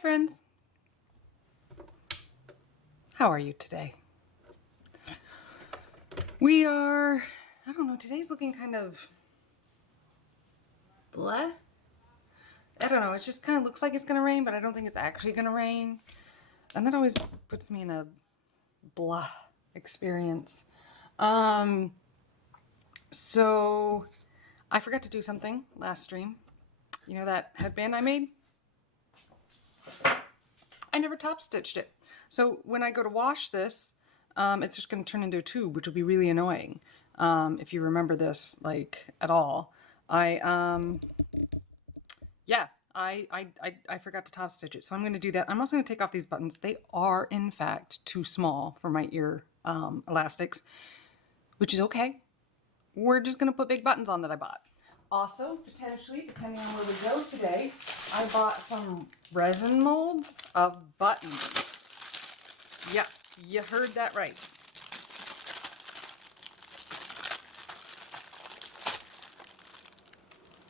friends. How are you today? I don't know, today's looking kind of bleh. I don't know, it just kind of looks like it's going to rain, but I don't think it's actually going to rain. And that always puts me in a blah experience. So I forgot to do something last stream. You know that headband I made? I never top stitched it. So when I go to wash this, it's just going to turn into a tube, which will be really annoying. If you remember this, like, at all. Yeah, I forgot to top stitch it. So I'm going to do that. I'm also going to take off these buttons. They are, in fact, too small for my ear elastics, which is okay. We're just going to put big buttons on that I bought. Also, potentially, depending on where we go today, I bought some resin molds of buttons. Yeah, you heard that right.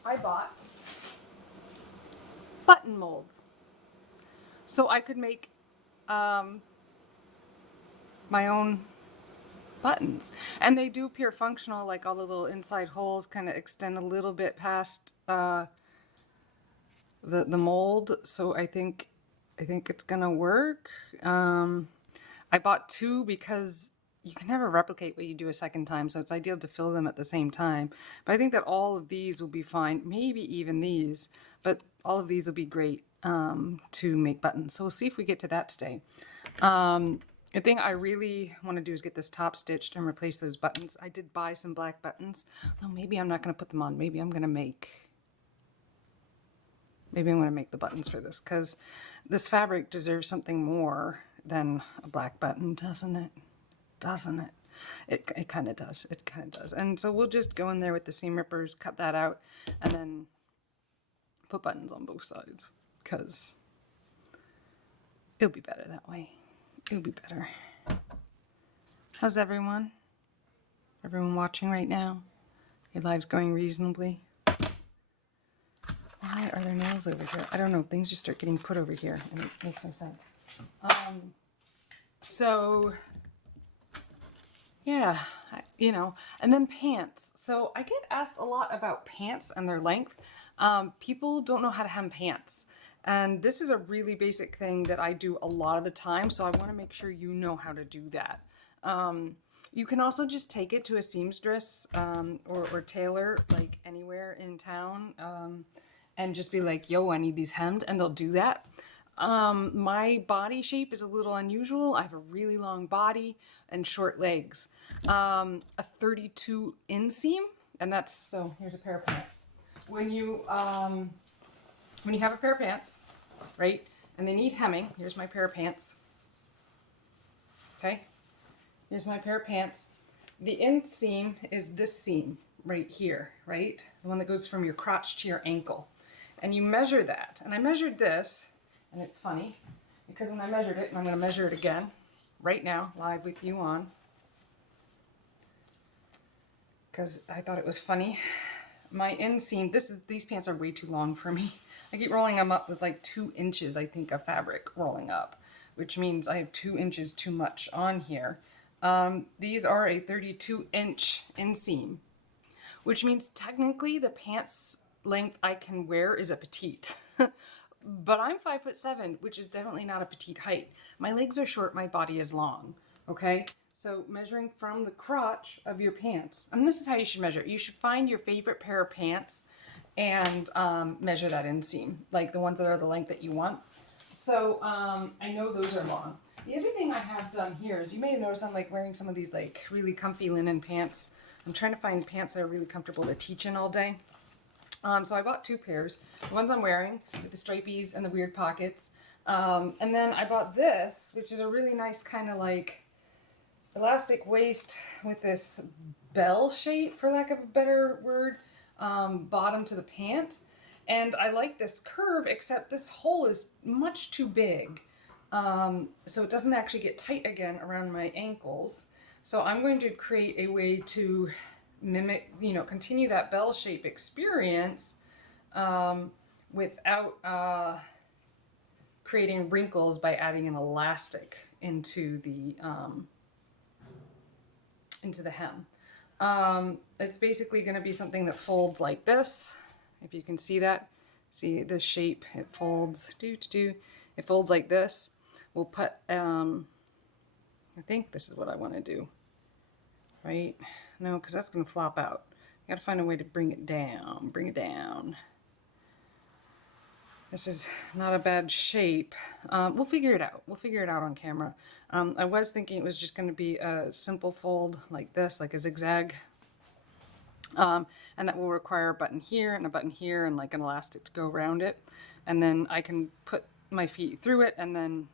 I bought button molds. So I could make my own buttons. And they do appear functional, like all the little inside holes kind of extend a little bit past the mold. So I think it's gonna work. I bought two because you can never replicate what you do a second time, so it's ideal to fill them at the same time. But I think that all of these will be fine, maybe even these, but all of these will be great to make buttons. So we'll see if we get to that today. The thing I really want to do is get this top stitched and replace those buttons. I did buy some black buttons. No, maybe I'm not going to put them on. Maybe I'm going to make the buttons for this, because this fabric deserves something more than a black button, doesn't it? Doesn't it? It kind of does. It kind of does. And so we'll just go in there with the seam rippers, cut that out, and then put buttons on both sides, because it'll be better that way. It'll be better. How's everyone? Everyone watching right now? Your lives going reasonably? Why are there nails over here? I don't know. Things just start getting put over here, and it makes no sense. So, yeah, and then pants. So I get asked a lot about pants and their length. People don't know how to hem pants. And this is a really basic thing that I do a lot of the time, so I want to make sure you know how to do that. You can also just take it to a seamstress or tailor, like anywhere in town, and just be like, yo, I need these hemmed, and they'll do that. My body shape is a little unusual. I have a really long body and short legs. A 32 inseam, and so here's a pair of pants. When you have a pair of pants, right, and they need hemming, here's my pair of pants. Okay, here's my pair of pants. The inseam is this seam right here, right? The one that goes from your crotch to your ankle. And you measure that. And I measured this, and it's funny, because when I measured it, and I'm going to measure it again, right now, live with you on, because I thought it was funny. My inseam, these pants are way too long for me. I keep rolling them up with like 2 inches, I think, of fabric rolling up, which means I have 2 inches too much on here. These are a 32-inch inseam, which means technically the pants length I can wear is a petite. But I'm 5'7", which is definitely not a petite height. My legs are short, my body is long, okay? So measuring from the crotch of your pants, and this is how you should measure. You should find your favorite pair of pants and measure that inseam, like the ones that are the length that you want. So I know those are long. The other thing I have done here is, you may have noticed I'm like wearing some of these like really comfy linen pants. I'm trying to find pants that are really comfortable to teach in all day. So I bought 2 pairs. The ones I'm wearing with the stripies and the weird pockets. And then I bought this, which is a really nice kind of like elastic waist with this bell shape, for lack of a better word, bottom to the pant. And I like this curve, except this hole is much too big. So it doesn't actually get tight again around my ankles. So I'm going to create a way to mimic, continue that bell shape experience without creating wrinkles by adding an elastic into the hem. It's basically going to be something that folds like this. If you can see that, see the shape, it folds, it folds like this. We'll put, I think this is what I want to do, right? No, because that's going to flop out. I got to find a way to bring it down, This is not a bad shape. We'll figure it out. We'll figure it out on camera. I was thinking it was just going to be a simple fold like this, like a zigzag. And that will require a button here and a button here and like an elastic to go around it. And then I can put my feet through it and then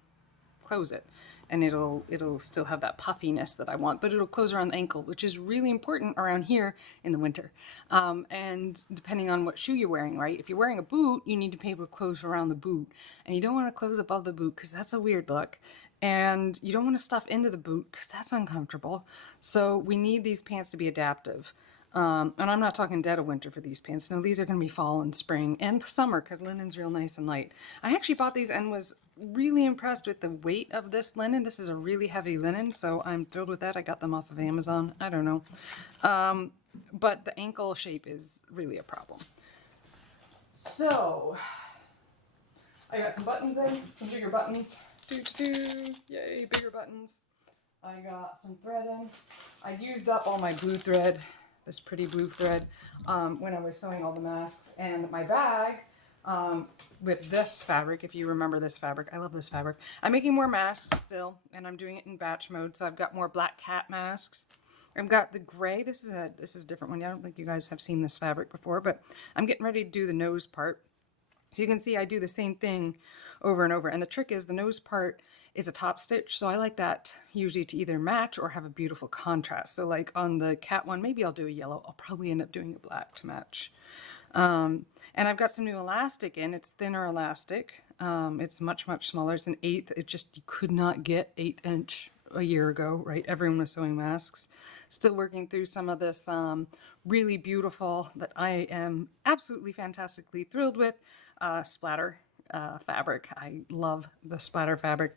close it. And it'll still have that puffiness that I want, but it'll close around the ankle, which is really important around here in the winter. And depending on what shoe you're wearing, right? If you're wearing a boot, you need to be able to close around the boot. And you don't want to close above the boot because that's a weird look. And you don't want to stuff into the boot because that's uncomfortable. So we need these pants to be adaptive. And I'm not talking dead of winter for these pants. No, these are going to be fall and spring and summer because linen's real nice and light. I actually bought these and was really impressed with the weight of this linen. This is a really heavy linen, so I'm thrilled with that. I got them off of Amazon. I don't know. But the ankle shape is really a problem. So, I got some buttons in, some bigger buttons. Yay, bigger buttons. I got some thread in. I used up all my blue thread, this pretty blue thread, when I was sewing all the masks. And my bag, with this fabric, if you remember this fabric, I love this fabric. I'm making more masks still, and I'm doing it in batch mode. So I've got more black cat masks. I've got the gray. This is a different one. I don't think you guys have seen this fabric before, but I'm getting ready to do the nose part. So you can see I do the same thing over and over. And the trick is the nose part is a top stitch. So I like that usually to either match or have a beautiful contrast. So like on the cat one, maybe I'll do a yellow. I'll probably end up doing a black to match. And I've got some new elastic in. It's thinner elastic. It's much, much smaller. It's an 1/8. It just, you could not get 8" a year ago, right? Everyone was sewing masks. Still working through some of this really beautiful, that I am absolutely fantastically thrilled with, splatter fabric. I love the splatter fabric.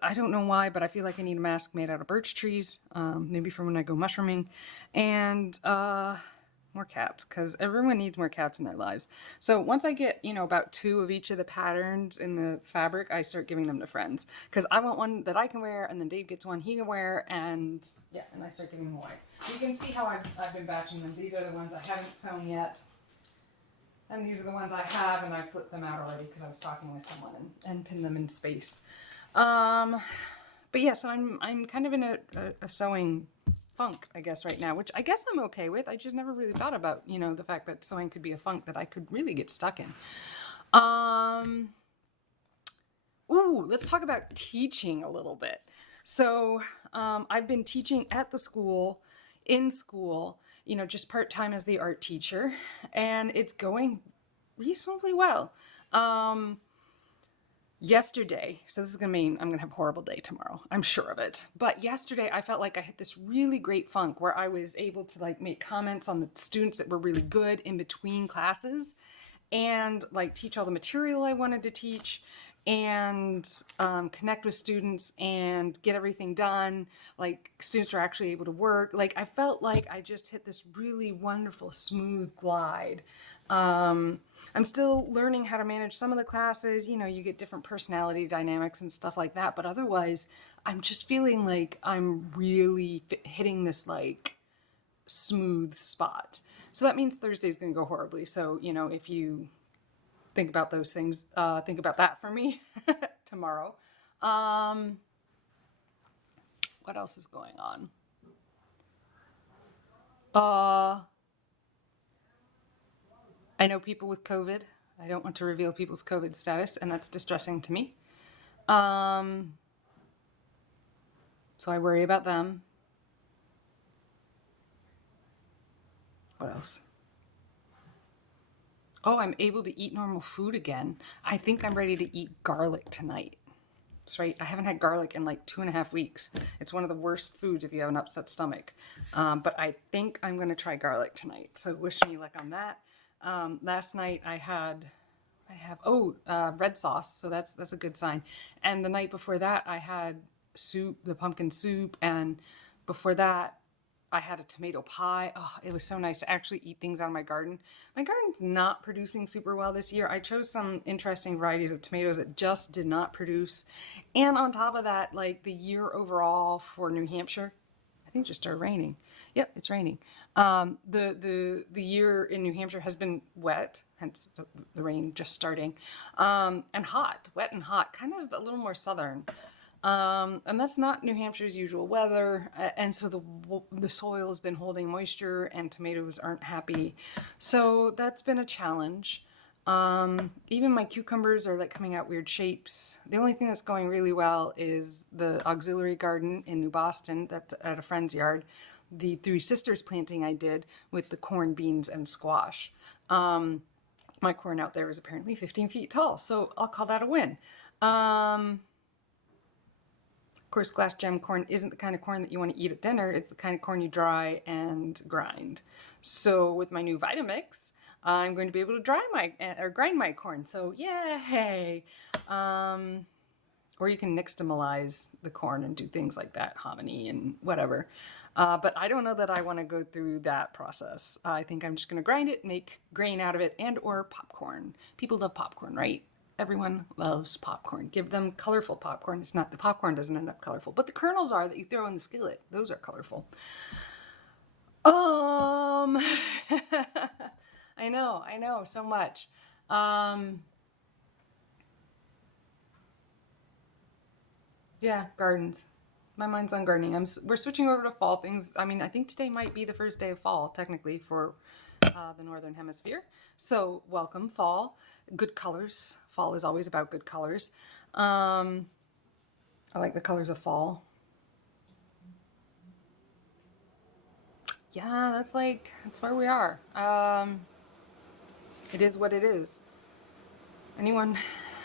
I don't know why, but I feel like I need a mask made out of birch trees, maybe for when I go mushrooming, and more cats, because everyone needs more cats in their lives. So once I get, you know, about 2 of each of the patterns in the fabric, I start giving them to friends, because I want one that I can wear, and then Dave gets one he can wear, and yeah, and I start giving them away. You can see how I've been batching them. These are the ones I haven't sewn yet. And these are the ones I have, and I flipped them out already because I was talking with someone and pinned them in space. But yeah, so I'm kind of in a sewing funk, I guess, right now, which I guess I'm okay with. I just never really thought about, you know, the fact that sewing could be a funk that I could really get stuck in. Ooh, let's talk about teaching a little bit. So I've been teaching at the school, in school, you know, just part-time as the art teacher, and it's going reasonably well. Yesterday, so this is gonna mean I'm gonna have a horrible day tomorrow, I'm sure of it, but yesterday I felt like I hit this really great funk where I was able to like make comments on the students that were really good in between classes, and like teach all the material I wanted to teach, and connect with students and get everything done. Like students are actually able to work. Like I felt like I just hit this really wonderful smooth glide. I'm still learning how to manage some of the classes. You know, you get different personality dynamics and stuff like that, but otherwise I'm just feeling like I'm really hitting this like smooth spot. So that means Thursday's gonna go horribly. So, you know, if you think about those things, think about that for me tomorrow. What else is going on? I know people with COVID. I don't want to reveal people's COVID status, and that's distressing to me. So I worry about them. What else? Oh, I'm able to eat normal food again. I think I'm ready to eat garlic tonight. That's right. I haven't had garlic in like 2.5 weeks. It's one of the worst foods if you have an upset stomach. But I think I'm going to try garlic tonight. So wish me luck on that. Last night I had, I have red sauce, so that's a good sign. And the night before that, I had soup, the pumpkin soup, and before that, I had a tomato pie. Oh, it was so nice to actually eat things out of my garden. My garden's not producing super well this year. I chose some interesting varieties of tomatoes that just did not produce. And on top of that, like the year overall for New Hampshire, I think it just started raining. Yep, it's raining. The year in New Hampshire has been wet, hence the rain just starting, and hot, wet and hot, kind of a little more southern. And that's not New Hampshire's usual weather, and so the soil has been holding moisture, and tomatoes aren't happy. So that's been a challenge. Even my cucumbers are like coming out weird shapes. The only thing that's going really well is the auxiliary garden in New Boston that's at a friend's yard. The Three Sisters planting I did with the corn, beans, and squash. My corn out there is apparently 15 feet tall, so I'll call that a win. Of course, glass gem corn isn't the kind of corn that you want to eat at dinner. It's the kind of corn you dry and grind. So with my new Vitamix, I'm going to be able to grind my corn. So yay! Or you can nixtamalize the corn and do things like that, hominy and whatever. But I don't know that I want to go through that process. I think I'm just going to grind it, make grain out of it, and or popcorn. People love popcorn, right? Everyone loves popcorn. Give them colorful popcorn. It's not, the popcorn doesn't end up colorful, but the kernels are that you throw in the skillet. Those are colorful. I know so much. Yeah, gardens. My mind's on gardening. We're switching over to fall things. I mean, I think today might be the first day of fall, technically, for the Northern Hemisphere. So welcome fall. Good colors. Fall is always about good colors. I like the colors of fall. Yeah, that's where we are. It is what it is. Anyone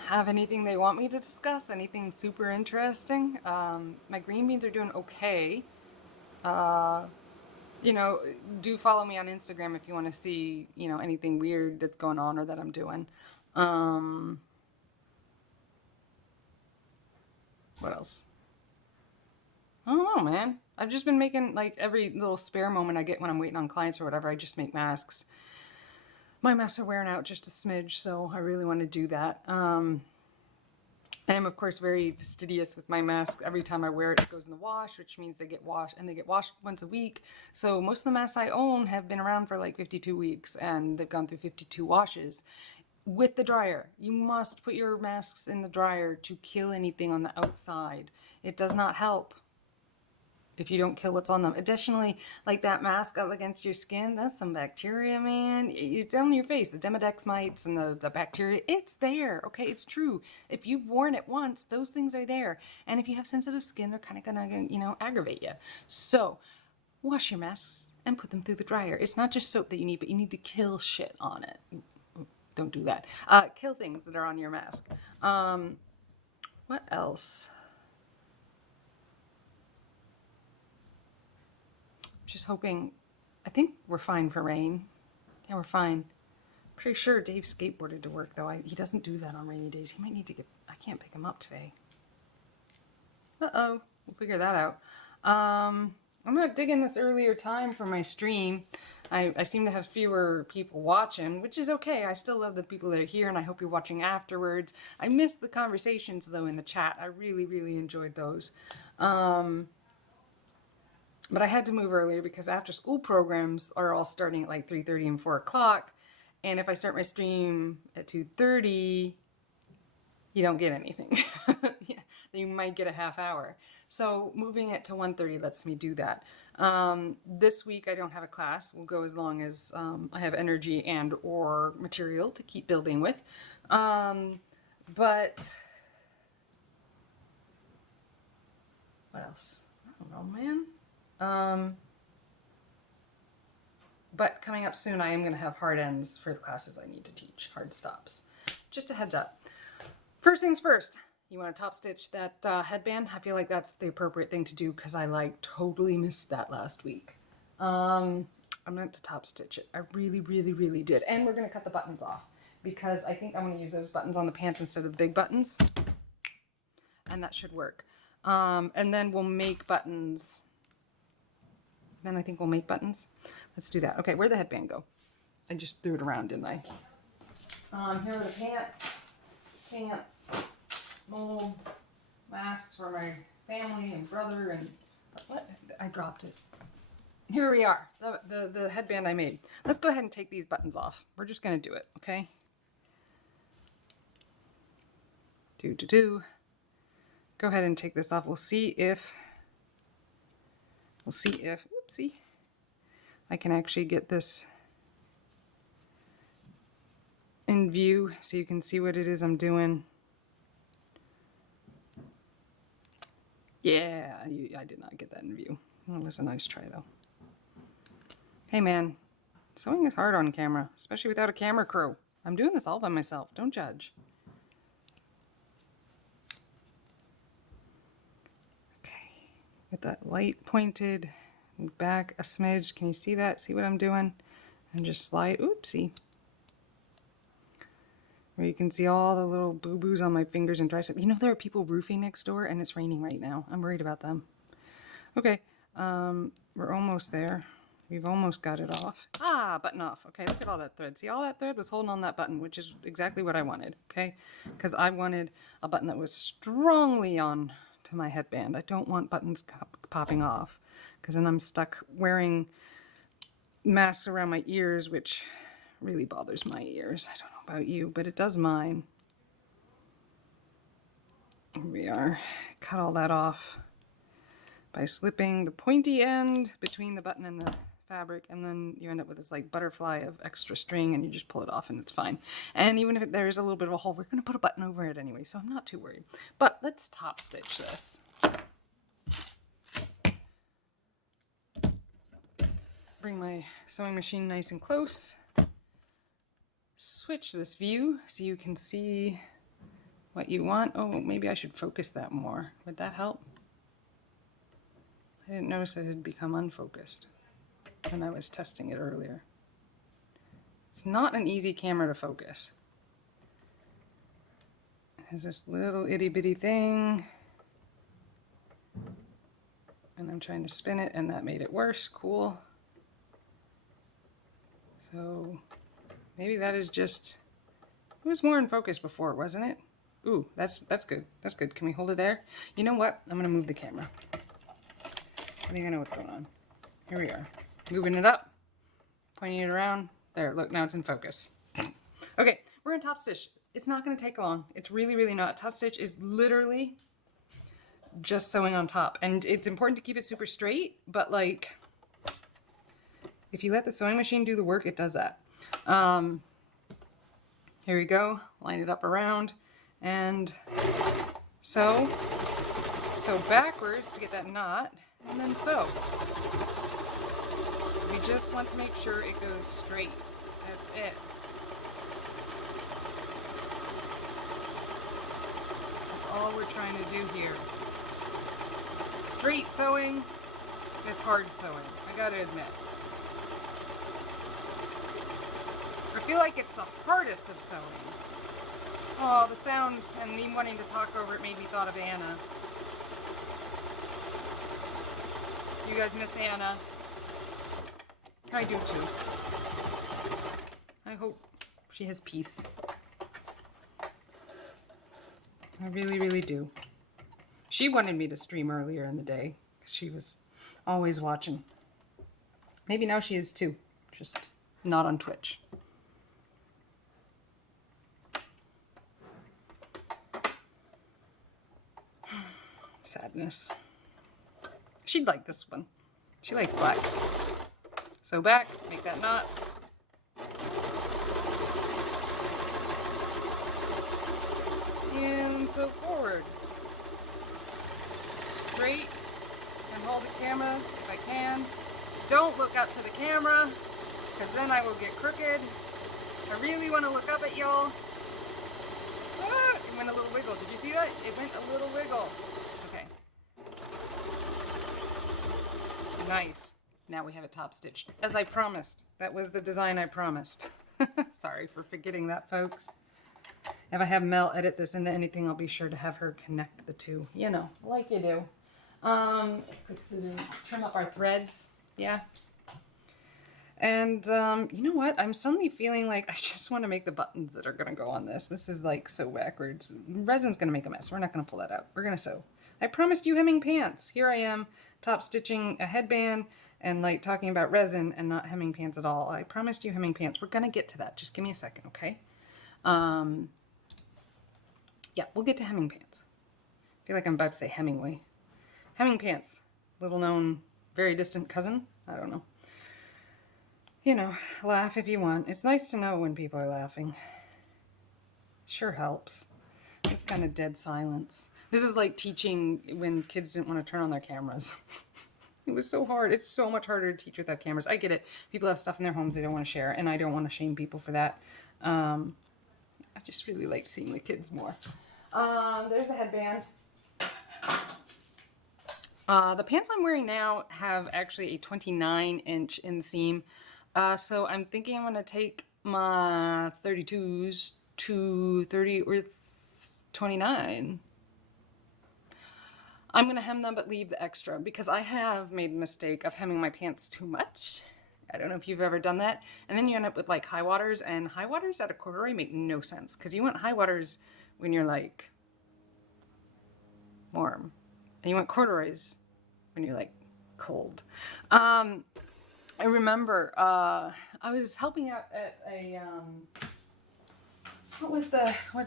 have anything they want me to discuss? Anything super interesting? My green beans are doing okay. Uh, you know, do follow me on Instagram if you want to see, anything weird that's going on or that I'm doing. Um, what else? I don't know, man. I've just been making like every little spare moment I get when I'm waiting on clients or whatever, I just make masks. My masks are wearing out just a smidge, so I really want to do that. I am, of course, very fastidious with my mask. Every time I wear it, it goes in the wash, which means they get washed, and they get washed once a week. So most of the masks I own have been around for like 52 weeks, and they've gone through 52 washes. With the dryer, you must put your masks in the dryer to kill anything on the outside. It does not help if you don't kill what's on them. Additionally, like that mask up against your skin, that's some bacteria, man. It's on your face, the Demodex mites and the bacteria, it's there, okay? It's true. If you've worn it once, those things are there. And if you have sensitive skin, they're kind of gonna, aggravate you. So wash your masks and put them through the dryer. It's not just soap that you need, but you need to kill shit on it. Don't do that. Kill things that are on your mask. What else? Just hoping, I think we're fine for rain. Yeah, we're fine. Pretty sure Dave skateboarded to work though. He doesn't do that on rainy days. He might need to I can't pick him up today. Uh-oh, we'll figure that out. I'm not digging this earlier time for my stream. I seem to have fewer people watching, which is okay. I still love the people that are here, and I hope you're watching afterwards. I missed the conversations, though, in the chat. I really, really enjoyed those. But I had to move earlier because after school programs are all starting at like 3:30 and 4 o'clock. And if I start my stream at 2:30, you don't get anything. Yeah, you might get a half hour. So moving it to 1:30 lets me do that. This week I don't have a class. We'll go as long as I have energy and or material to keep building with. But what else? I don't know, man. But coming up soon, I am going to have hard ends for the classes I need to teach, hard stops. Just a heads up. First things first, you want to top stitch that headband. I feel like that's the appropriate thing to do because I totally missed that last week. I meant to top stitch it. I really, really, really did. And we're going to cut the buttons off because I think I'm going to use those buttons on the pants instead of the big buttons. And that should work. And then we'll make buttons. Then I think we'll make buttons. Let's do that. Okay, where'd the headband go? I just threw it around, didn't I? Here are the pants, molds, masks for my family and brother, and what? I dropped it. Here we are, the headband I made. Let's go ahead and take these buttons off. We're just gonna do it, okay? Go ahead and take this off. We'll see if, whoopsie, I can actually get this in view so you can see what it is I'm doing. Yeah, I did not get that in view. That was a nice try though. Hey man, sewing is hard on camera, especially without a camera crew. I'm doing this all by myself, don't judge. Okay, with that light pointed back a smidge, can you see that? See what I'm doing? And just slide, oopsie. Where you can see all the little boo-boos on my fingers and tricep. You know there are people roofing next door and it's raining right now. I'm worried about them. Okay, we're almost there. We've almost got it off. Ah, button off. Okay, look at all that thread. See, all that thread was holding on that button, which is exactly what I wanted, okay? Because I wanted a button that was strongly on to my headband. I don't want buttons popping off, because then I'm stuck wearing masks around my ears, which really bothers my ears. I don't know about you, but it does mine. Here we are. Cut all that off by slipping the pointy end between the button and the fabric, and then you end up with this like butterfly of extra string, and you just pull it off and it's fine. And even if there is a little bit of a hole, we're going to put a button over it anyway, so I'm not too worried. But let's top stitch this. Bring my sewing machine nice and close. Switch this view so you can see what you want. Oh, maybe I should focus that more. Would that help? I didn't notice it had become unfocused when I was testing it earlier. It's not an easy camera to focus. There's this little itty bitty thing, and I'm trying to spin it, and that made it worse. Cool. So maybe that is just, it was more in focus before, wasn't it? Ooh, that's good. That's good. Can we hold it there? You know what? I'm gonna move the camera. I think I know what's going on. Here we are. Moving it up, pointing it around. There, look, now it's in focus. Okay, we're in top stitch. It's not gonna take long. It's really, really not. Top stitch is literally just sewing on top. And it's important to keep it super straight, but like, if you let the sewing machine do the work, it does that. Here we go, line it up around, and sew backwards to get that knot, and then sew. We just want to make sure it goes straight. That's it. That's all we're trying to do here. Straight sewing is hard sewing, I gotta admit. I feel like it's the hardest of sewing. Oh, the sound and me wanting to talk over it made me thought of Anna. You guys miss Anna? I do too. I hope she has peace. I really, really do. She wanted me to stream earlier in the day. She was always watching. Maybe now she is too, just not on Twitch. Sadness. She'd like this one. She likes black. Sew back, make that knot. And sew forward. Straight, and hold the camera if I can. Don't look up to the camera, because then I will get crooked. I really want to look up at y'all. Ah, it went a little wiggle. Did you see that? It went a little wiggle. Okay. Nice. Now we have it top stitched. As I promised. That was the design I promised. Sorry for forgetting that, folks. If I have Mel edit this into anything, I'll be sure to have her connect the two, you know, like you do. Quick scissors, trim up our threads, yeah. And you know what? I'm suddenly feeling like I just want to make the buttons that are going to go on this. This is like so backwards. Resin's going to make a mess. We're not going to pull that out. We're going to sew. I promised you hemming pants. Here I am, top stitching a headband and like talking about resin and not hemming pants at all. I promised you hemming pants. We're going to get to that. Just give me a second, okay? Yeah, we'll get to hemming pants. I feel like I'm about to say Hemingway. Hemming pants, little known, very distant cousin. I don't know. You know, laugh if you want. It's nice to know when people are laughing. Sure helps. It's kind of dead silence. This is like teaching when kids didn't want to turn on their cameras. It was so hard. It's so much harder to teach without cameras. I get it. People have stuff in their homes they don't want to share, and I don't want to shame people for that. I just really like seeing the kids more. There's a headband. The pants I'm wearing now have actually a 29-inch inseam. So I'm thinking I'm going to take my 32s to 30 or 29. I'm going to hem them but leave the extra because I have made the mistake of hemming my pants too much. I don't know if you've ever done that. And then you end up with like high waters, and high waters at a corduroy make no sense because you want high waters when you're like warm. And you want corduroys when you're like cold. I remember I was helping out at a what was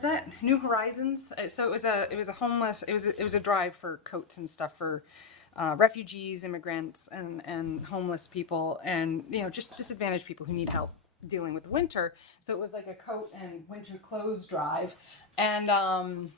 that New Horizons? So it was a homeless, it was a drive for coats and stuff for refugees, immigrants, and homeless people, and you know, just disadvantaged people who need help dealing with the winter. So it was like a coat and winter clothes drive, and I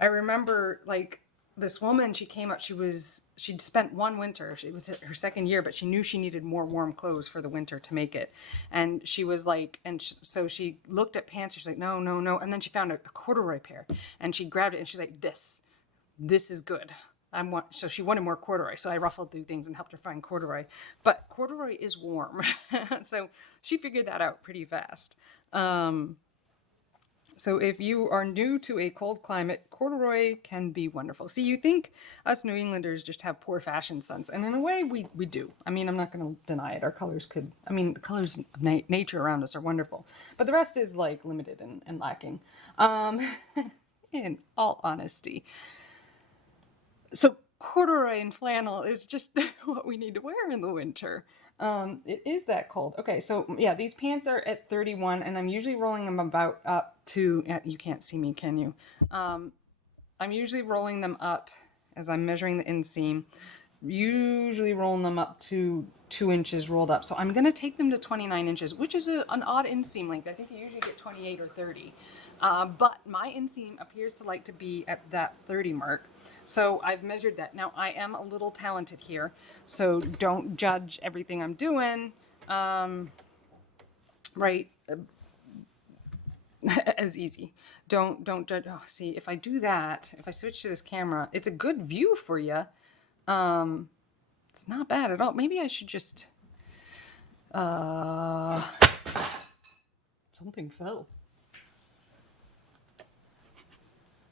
remember like this woman, she came up, she'd spent one winter, it was her second year, but she knew she needed more warm clothes for the winter to make it. And she was like, so she looked at pants, she's like, no, no, no. And then she found a corduroy pair and she grabbed it and she's like, this is good. So she wanted more corduroy. So I ruffled through things and helped her find corduroy, but corduroy is warm. So she figured that out pretty fast. So if you are new to a cold climate, corduroy can be wonderful. See, you think us New Englanders just have poor fashion sense, and in a way we do. I mean, I'm not going to deny it. Our colors could, I mean, the colors of nature around us are wonderful, but the rest is like limited and lacking, in all honesty. So corduroy and flannel is just what we need to wear in the winter. It is that cold. Okay, so yeah, these pants are at 31 and I'm usually rolling them about up to, you can't see me, can you? I'm usually rolling them up as I'm measuring the inseam, usually rolling them up to 2 inches rolled up. So I'm going to take them to 29 inches, which is an odd inseam length. I think you usually get 28 or 30. But my inseam appears to like to be at that 30 mark. So I've measured that. Now I am a little talented here, so don't judge everything I'm doing, right, as easy. Don't judge. Oh, see, if I do that, if I switch to this camera, it's a good view for you. It's not bad at all. Maybe I should just, something fell.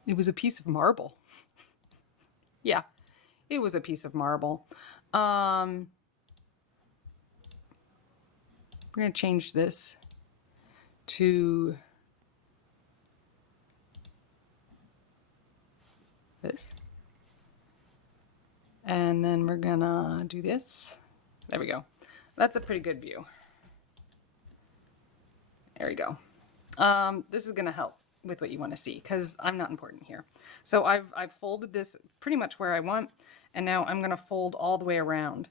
It was a piece of marble. Yeah, it was a piece of marble. We're going to change this to this. And then we're going to do this. There we go. That's a pretty good view. There we go. This is going to help with what you want to see because I'm not important here. So I've folded this pretty much where I want, and now I'm going to fold all the way around.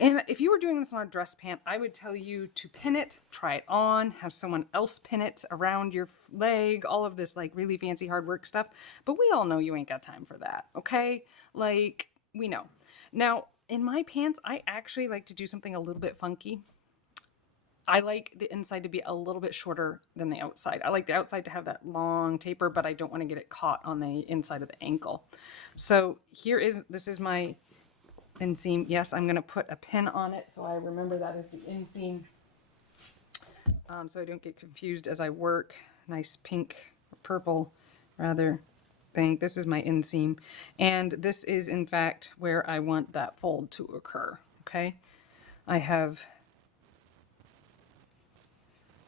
And if you were doing this on a dress pant, I would tell you to pin it, try it on, have someone else pin it around your leg, all of this like really fancy hard work stuff. But we all know you ain't got time for that, okay? Like, we know. Now, in my pants, I actually like to do something a little bit funky. I like the inside to be a little bit shorter than the outside. I like the outside to have that long taper, but I don't want to get it caught on the inside of the ankle. So this is my inseam. Yes, I'm going to put a pin on it so I remember that is the inseam. so I don't get confused as I work. Nice pink, or purple rather thing. This is my inseam, and this is in fact where I want that fold to occur. Okay, I have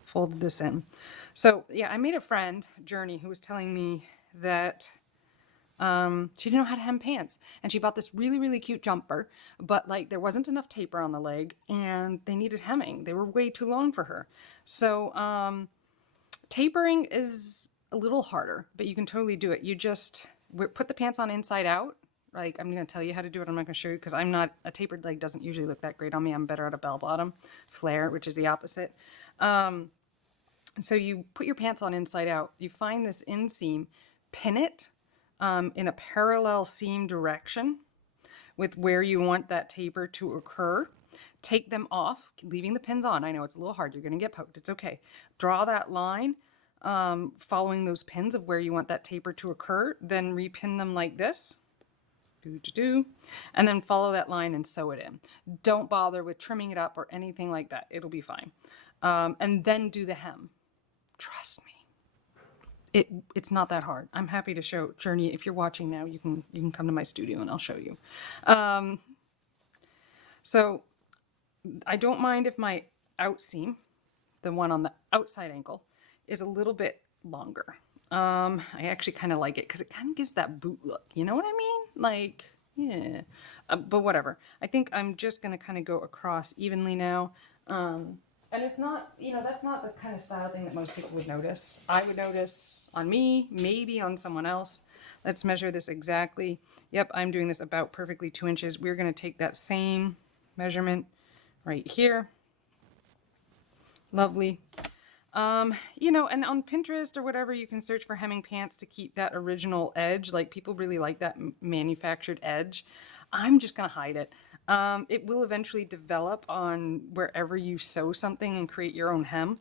folded this in. So yeah, I made a friend, Journey, who was telling me that she didn't know how to hem pants, and she bought this really, really cute jumper, but like there wasn't enough taper on the leg and they needed hemming. They were way too long for her. So tapering is a little harder, but you can totally do it. You just put the pants on inside out. Like, I'm going to tell you how to do it. I'm not going to show you because I'm not, a tapered leg doesn't usually look that great on me. I'm better at a bell bottom flare, which is the opposite. So you put your pants on inside out. You find this inseam, pin it in a parallel seam direction with where you want that taper to occur. Take them off, leaving the pins on. I know it's a little hard. You're going to get poked. It's okay. Draw that line following those pins of where you want that taper to occur. Then repin them like this. And then follow that line and sew it in. Don't bother with trimming it up or anything like that. It'll be fine. And then do the hem. Trust me. It's not that hard. I'm happy to show Journey. If you're watching now, you can come to my studio and I'll show you. So I don't mind if my out seam, the one on the outside ankle, is a little bit longer. I actually kind of like it because it kind of gives that boot look. You know what I mean? Like, yeah. But whatever. I think I'm just going to kind of go across evenly now. And it's not, you know, that's not the kind of style thing that most people would notice. I would notice on me, maybe on someone else. Let's measure this exactly. Yep, I'm doing this about perfectly 2 inches. We're going to take that same measurement right here. Lovely. You know, and on Pinterest or whatever, you can search for hemming pants to keep that original edge. Like, people really like that manufactured edge. I'm just going to hide it. It will eventually develop on wherever you sew something and create your own hem.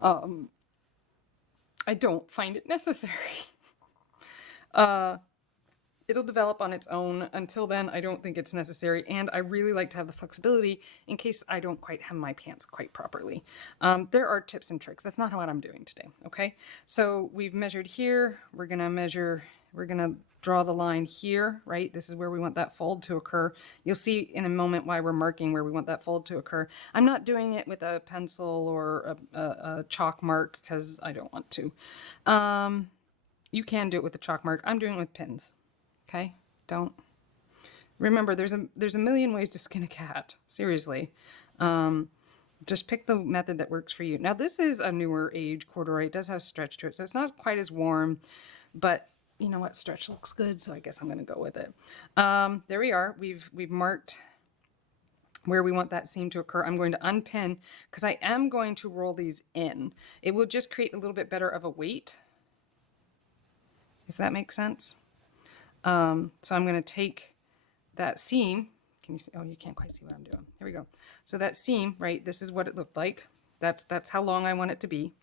I don't find it necessary. It'll develop on its own. Until then, I don't think it's necessary, and I really like to have the flexibility in case I don't quite hem my pants quite properly. There are tips and tricks. That's not what I'm doing today, okay? So we've measured here. We're gonna draw the line here, right? This is where we want that fold to occur. You'll see in a moment why we're marking where we want that fold to occur. I'm not doing it with a pencil or a chalk mark because I don't want to. You can do it with a chalk mark. I'm doing it with pins. Okay, don't. Remember, there's a million ways to skin a cat. Seriously. Just pick the method that works for you. Now, this is a newer age corduroy. It does have stretch to it, so it's not quite as warm, but you know what? Stretch looks good, so I guess I'm going to go with it. There we are. We've marked where we want that seam to occur. I'm going to unpin because I am going to roll these in. It will just create a little bit better of a weight, if that makes sense. So I'm going to take that seam. Can you see? Oh, you can't quite see what I'm doing. Here we go. So that seam, right? This is what it looked like. That's how long I want it to be.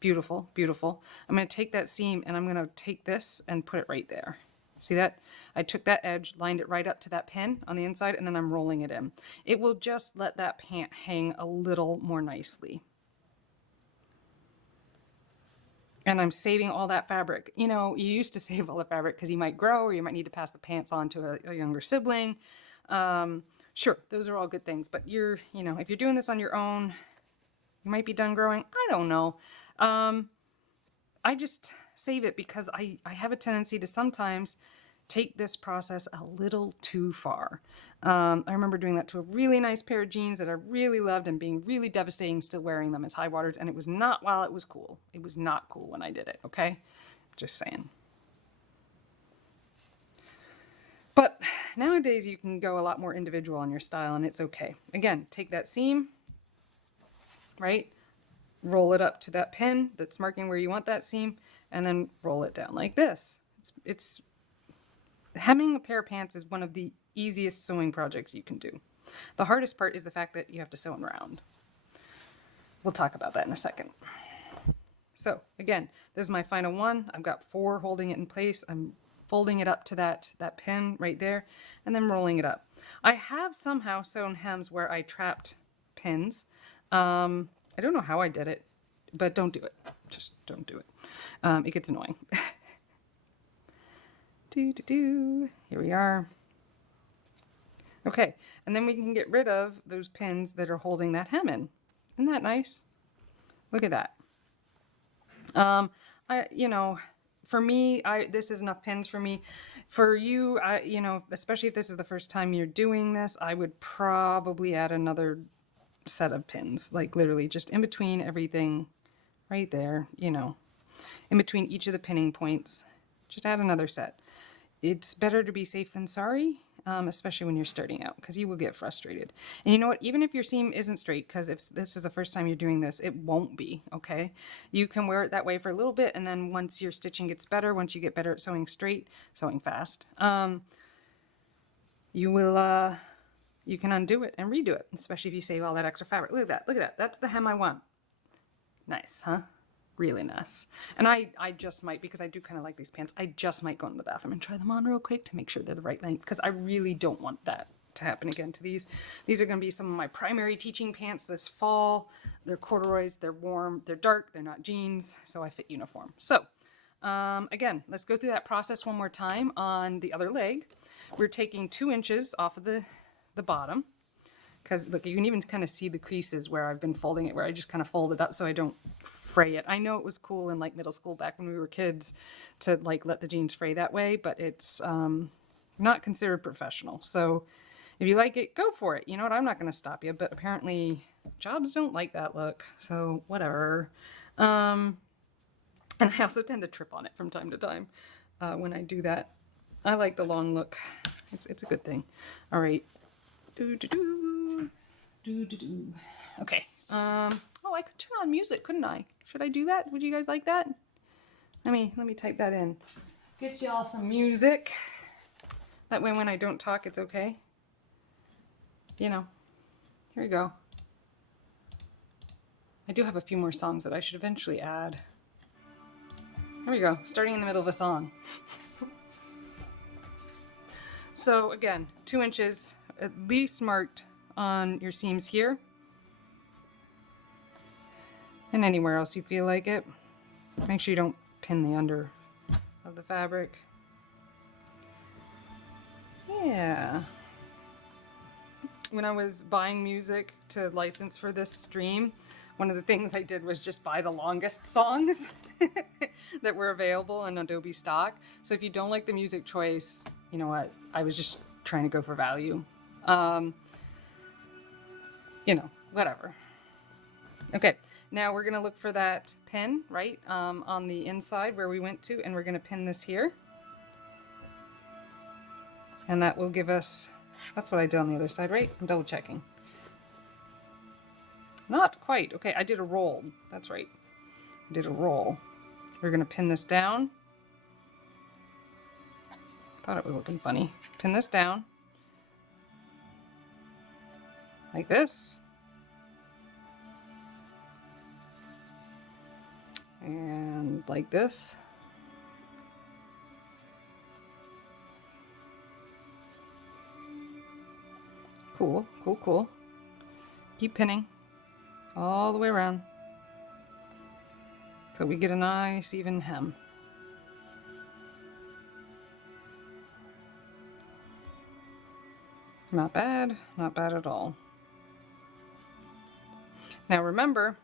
Beautiful, beautiful. I'm going to take that seam and I'm going to take this and put it right there. See that? I took that edge, lined it right up to that pin on the inside, and then I'm rolling it in. It will just let that pant hang a little more nicely. And I'm saving all that fabric. You know, you used to save all the fabric because you might grow or you might need to pass the pants on to a younger sibling. Sure, those are all good things, but you know, if you're doing this on your own, you might be done growing. I don't know. I just save it because I have a tendency to sometimes take this process a little too far. I remember doing that to a really nice pair of jeans that I really loved and being really devastating still wearing them as high waters, and it was not while it was cool. It was not cool when I did it, okay? Just saying. But nowadays you can go a lot more individual on your style and it's okay. Again, take that seam, right? Roll it up to that pin that's marking where you want that seam, and then roll it down like this. It's hemming a pair of pants is one of the easiest sewing projects you can do. The hardest part is the fact that you have to sew them round. We'll talk about that in a second. So again, this is my final one. I've got 4 holding it in place. I'm folding it up to that pin right there and then rolling it up. I have somehow sewn hems where I trapped pins. I don't know how I did it. but don't do it. Just don't do it. It gets annoying. Here we are. Okay, and then we can get rid of those pins that are holding that hem in. Isn't that nice? Look at that. You know, for me, this is enough pins for me. For you, you know, especially if this is the first time you're doing this, I would probably add another set of pins, like literally just in between everything right there, you know, in between each of the pinning points, just add another set. It's better to be safe than sorry, especially when you're starting out, because you will get frustrated. And you know what? Even if your seam isn't straight, because if this is the first time you're doing this, it won't be, okay? You can wear it that way for a little bit, and then once your stitching gets better, once you get better at sewing straight, sewing fast, you will, you can undo it and redo it, especially if you save all that extra fabric. Look at that, look at that. That's the hem I want. Nice, huh? Really nice. And I just might, because I do kind of like these pants, I just might go into the bathroom and try them on real quick to make sure they're the right length, because I really don't want that to happen again to these. These are going to be some of my primary teaching pants this fall. They're corduroys, they're warm, they're dark, they're not jeans, so I fit uniform. So again, let's go through that process one more time on the other leg. We're taking 2 inches off of the bottom, because look, you can even kind of see the creases where I've been folding it, where I just kind of fold it up so I don't fray it. I know it was cool in like middle school back when we were kids to like let the jeans fray that way, but it's not considered professional. So if you like it, go for it. You know what? I'm not going to stop you, but apparently jobs don't like that look. So whatever. And I also tend to trip on it from time to time when I do that. I like the long look. It's a good thing. All right. Okay. Oh, I could turn on music, couldn't I? Should I do that? Would you guys like that? Let me type that in. Get y'all some music. That way when I don't talk, it's okay. You know. Here we go. I do have a few more songs that I should eventually add. Here we go. Starting in the middle of a song. So again, 2 inches at least marked on your seams here. And anywhere else you feel like it. Make sure you don't pin the under of the fabric. Yeah. When I was buying music to license for this stream, one of the things I did was just buy the longest songs that were available in Adobe stock. So if you don't like the music choice, you know what? I was just trying to go for value. You know, whatever. Okay. Now we're going to look for that pin, right, on the inside where we went to, and we're going to pin this here. And that will give us, that's what I did on the other side, right? I'm double checking. Not quite. Okay, I did a roll. That's right. I did a roll. We're going to pin this down. Thought it was looking funny. Pin this down. Like this. And like this. Cool, cool, cool. Keep pinning all the way around so we get a nice even hem. Not bad, not bad at all. Now remember,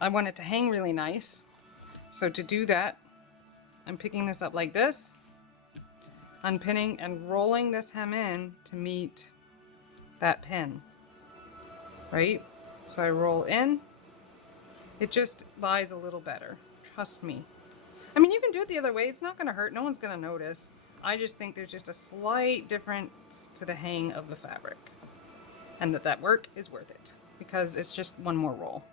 I want it to hang really nice. So to do that, I'm picking this up like this, unpinning and rolling this hem in to meet that pin, right? So I roll in. It just lies a little better. Trust me. I mean, you can do it the other way. It's not going to hurt. No one's going to notice. I just think there's just a slight difference to the hang of the fabric. And that work is worth it because it's just one more roll.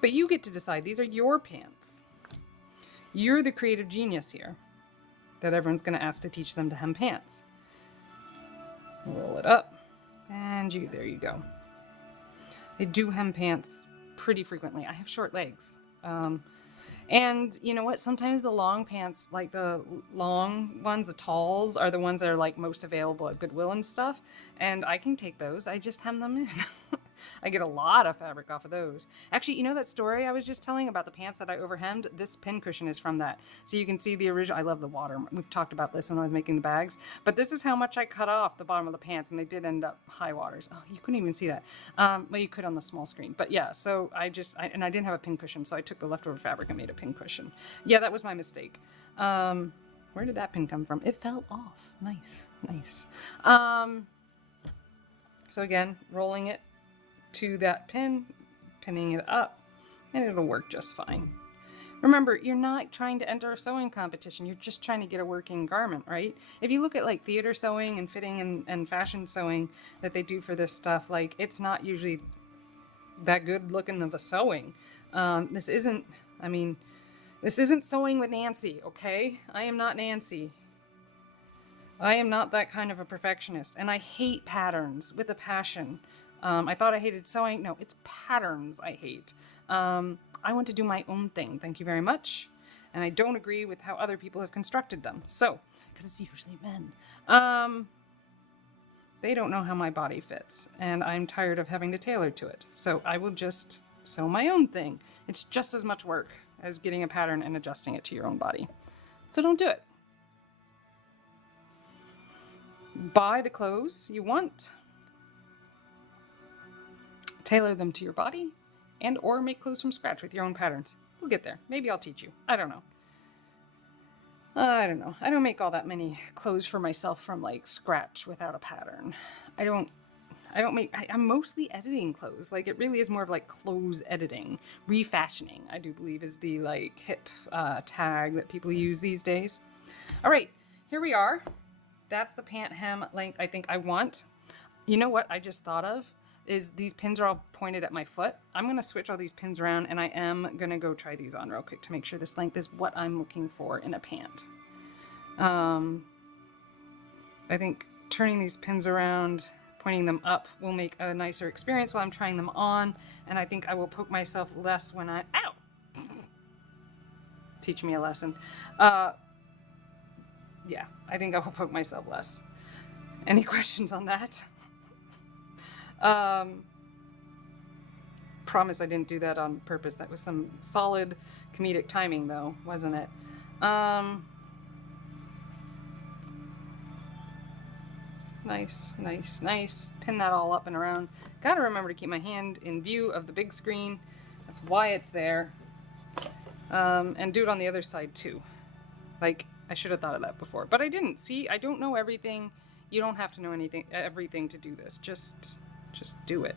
But you get to decide. These are your pants. You're the creative genius here that everyone's going to ask to teach them to hem pants. Roll it up, and there you go. I do hem pants pretty frequently. I have short legs. And you know what? Sometimes the long pants, like the long ones, the talls, are the ones that are like most available at Goodwill and stuff. And I can take those. I just hem them in. I get a lot of fabric off of those. Actually, you know that story I was just telling about the pants that I overhemmed? This pin cushion is from that. So you can see the original. I love the water. We've talked about this when I was making the bags. But this is how much I cut off the bottom of the pants, and they did end up high waters. Oh, you couldn't even see that. Well, you could on the small screen. But yeah, so I didn't have a pin cushion, so I took the leftover fabric and made a pin cushion. Yeah, that was my mistake. Where did that pin come from? It fell off. Nice, nice. So again, rolling it to that pin, pinning it up, and it'll work just fine. Remember, you're not trying to enter a sewing competition. You're just trying to get a working garment, right? If you look at like theater sewing and fitting and fashion sewing that they do for this stuff, like it's not usually that good looking of a sewing. This isn't, I mean, this isn't sewing with Nancy, okay? I am not Nancy. I am not that kind of a perfectionist, and I hate patterns with a passion. I thought I hated sewing. No, it's patterns I hate. I want to do my own thing. Thank you very much. And I don't agree with how other people have constructed them. So, because it's usually men. They don't know how my body fits, and I'm tired of having to tailor to it. So I will just sew my own thing. It's just as much work as getting a pattern and adjusting it to your own body. So don't do it. Buy the clothes you want, tailor them to your body, and or make clothes from scratch with your own patterns. We'll get there. Maybe I'll teach you. I don't know. I don't know. I don't make all that many clothes for myself from like scratch without a pattern. I'm mostly editing clothes. Like it really is more of like clothes editing. Refashioning, I do believe, is the like hip tag that people use these days. All right, here we are. That's the pant hem length I think I want. You know what I just thought of? Is these pins are all pointed at my foot. I'm gonna switch all these pins around, and I am gonna go try these on real quick to make sure this length is what I'm looking for in a pant. I think turning these pins around, pointing them up will make a nicer experience while I'm trying them on, and I think I will poke myself less when ow! Teach me a lesson. Yeah, I think I will poke myself less. Any questions on that? Promise I didn't do that on purpose. That was some solid comedic timing though, wasn't it? Nice, nice, nice. Pin that all up and around. Gotta remember to keep my hand in view of the big screen. That's why it's there. And do it on the other side too. Like, I should have thought of that before, but I didn't. See, I don't know everything. You don't have to know everything to do this. Just do it.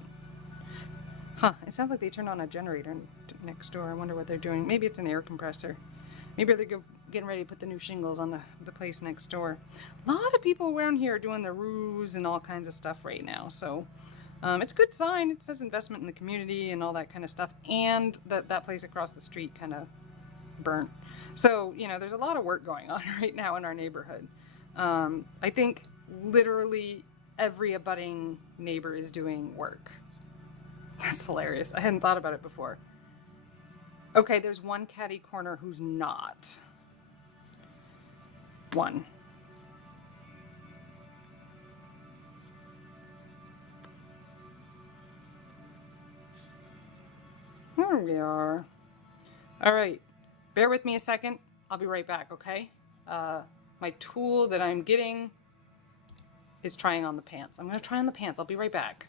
Huh, it sounds like they turned on a generator next door. I wonder what they're doing. Maybe it's an air compressor. Maybe they're getting ready to put the new shingles on the place next door. A lot of people around here are doing the roofs and all kinds of stuff right now. So it's a good sign. It says investment in the community and all that kind of stuff. And that place across the street kind of burnt. So, you know, there's a lot of work going on right now in our neighborhood. I think literally every abutting neighbor is doing work. That's hilarious. I hadn't thought about it before. Okay, there's one catty corner who's not. One. There we are. All right. Bear with me a second. I'll be right back, okay? My tool that I'm getting is trying on the pants. I'm going to try on the pants. I'll be right back.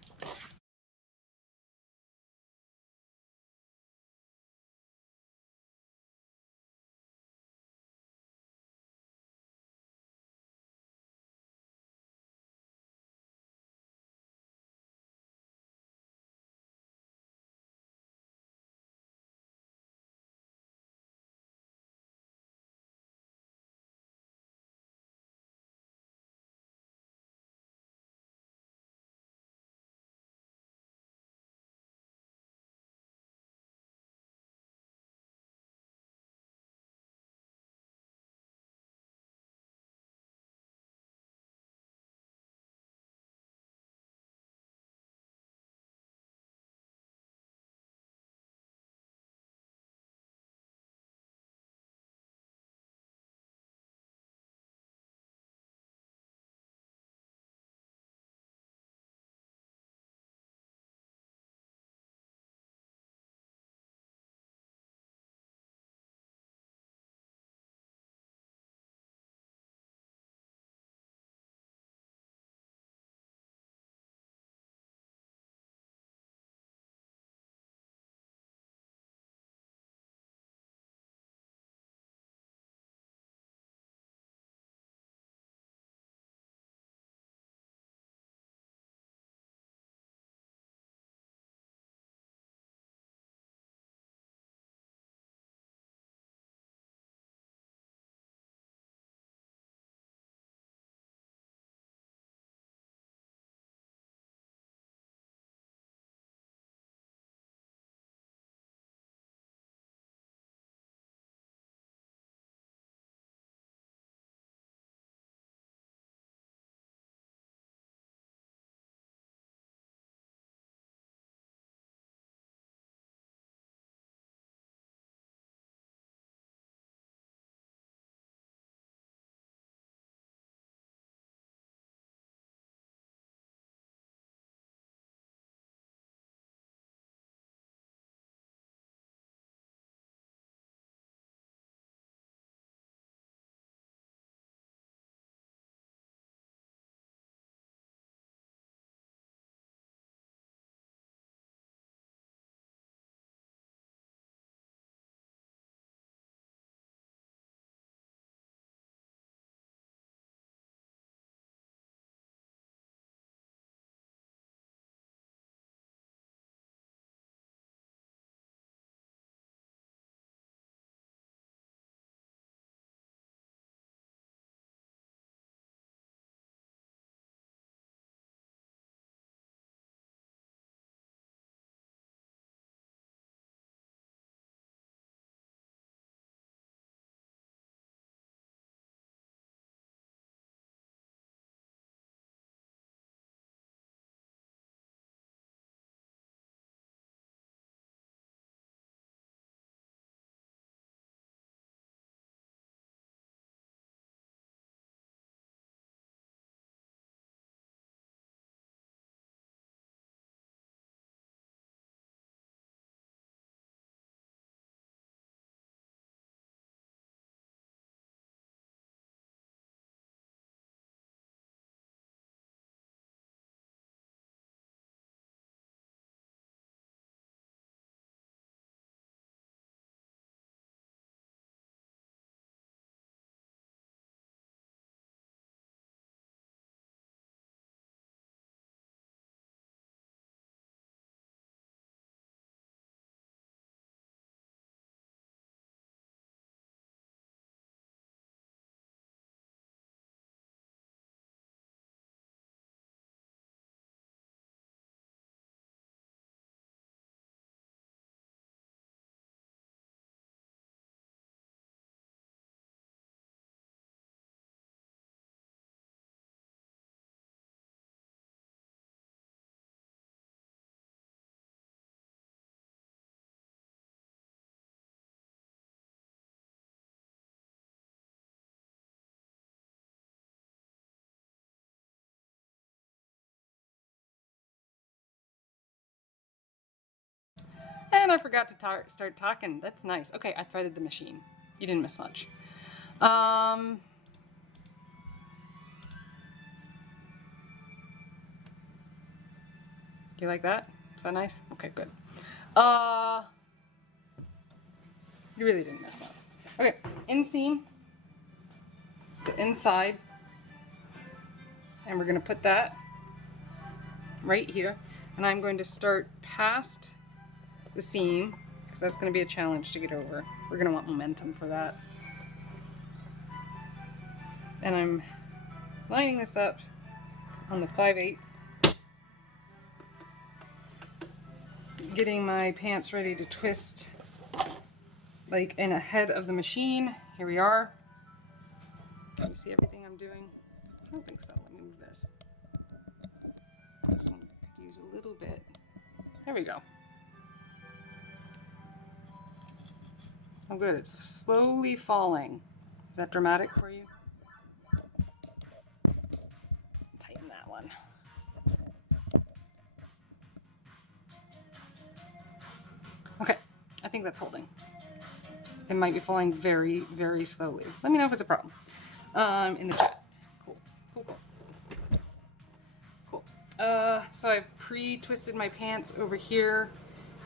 And I forgot to start talking. That's nice. Okay, I threaded the machine. You didn't miss much. You like that? Is that nice? Okay, good. You really didn't miss much. Okay, inseam, the inside, and we're gonna put that right here. And I'm going to start past the seam, because that's gonna be a challenge to get over. We're gonna want momentum for that. And I'm lining this up on the 5/8, getting my pants ready to twist like in ahead of the machine. Here we are. Can you see everything I'm doing? I don't think so. Let me move this. This one could use a little bit. There we go. Oh good, it's slowly falling. Is that dramatic for you? Tighten that one. Okay, I think that's holding. It might be falling very, very slowly. Let me know if it's a problem in the chat. Cool, cool, cool. Cool. So I've pre-twisted my pants over here,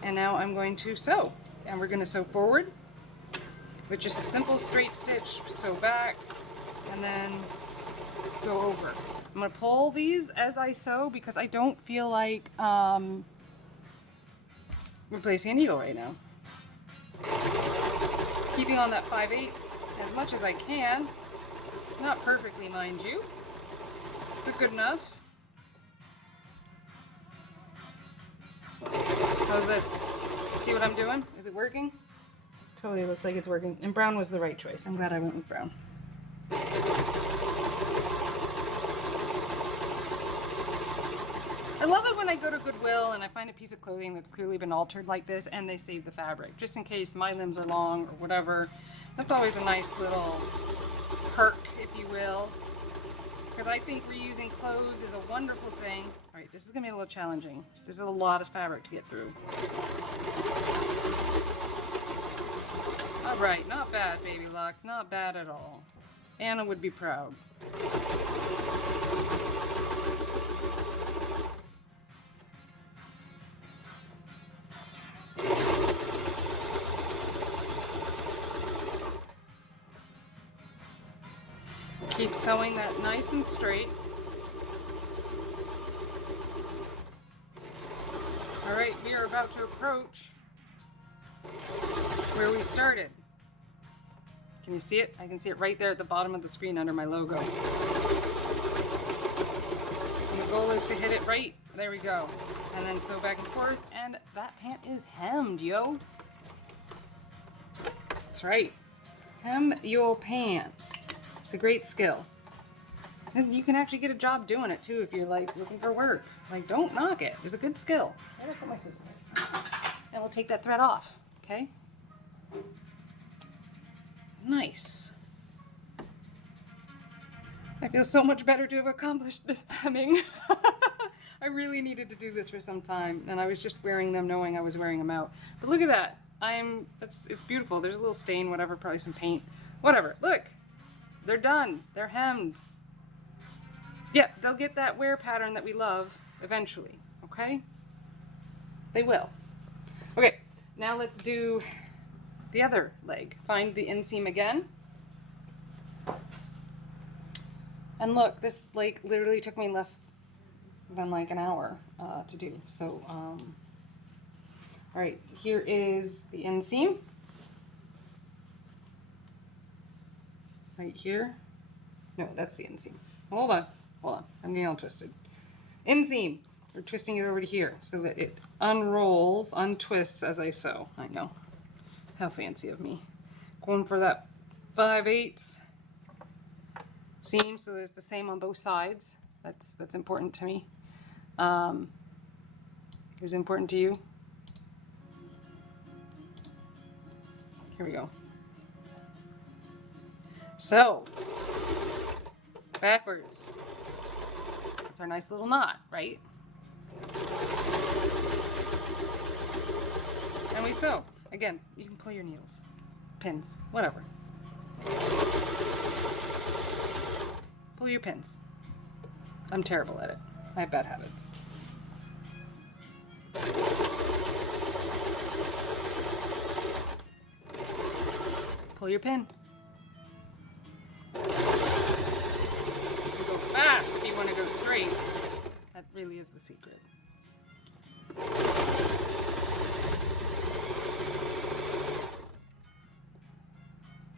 and now I'm going to sew. And we're gonna sew forward with just a simple straight stitch. Sew back, and then go over. I'm gonna pull these as I sew because I don't feel like replacing a needle right now. Keeping on that 5/8 as much as I can. Not perfectly, mind you, but good enough. How's this? See what I'm doing? Is it working? Totally looks like it's working. And brown was the right choice. I'm glad I went with brown. I love it when I go to Goodwill and I find a piece of clothing that's clearly been altered like this and they save the fabric, just in case my limbs are long or whatever. That's always a nice little perk, if you will, because I think reusing clothes is a wonderful thing. All right, this is gonna be a little challenging. This is a lot of fabric to get through. All right, not bad, baby luck, not bad at all. Anna would be proud. Keep sewing that nice and straight. All right, we are about to approach where we started. Can you see it? I can see it right there at the bottom of the screen under my logo. And the goal is to hit it right. There we go. And then sew back and forth, and that pant is hemmed, yo. That's right. Hem your pants. It's a great skill. And you can actually get a job doing it too if you're like looking for work. Like, don't knock it. It's a good skill. Where did I put my scissors? And we'll take that thread off, okay? Nice. I feel so much better to have accomplished this hemming. I really needed to do this for some time, and I was just wearing them knowing I was wearing them out. But look at that. It's beautiful. There's a little stain, whatever, probably some paint. Whatever. Look. They're done. They're hemmed. Yeah, they'll get that wear pattern that we love eventually, okay? They will. Okay, now let's do the other leg. Find the inseam again. And look, this like literally took me less than like an hour to do. So, all right, here is the inseam. Right here. No, that's the inseam. Hold on. I'm getting all twisted. Inseam. We're twisting it over to here so that it unrolls, untwists as I sew. I know. How fancy of me. Going for that 5/8 seam so that it's the same on both sides. That's important to me. Is it important to you? Here we go. So, backwards. That's our nice little knot, right? And we sew. Again, you can pull your needles, pins, whatever. Pull your pins. I'm terrible at it. I have bad habits. Pull your pin. You go fast if you want to go straight. That really is the secret.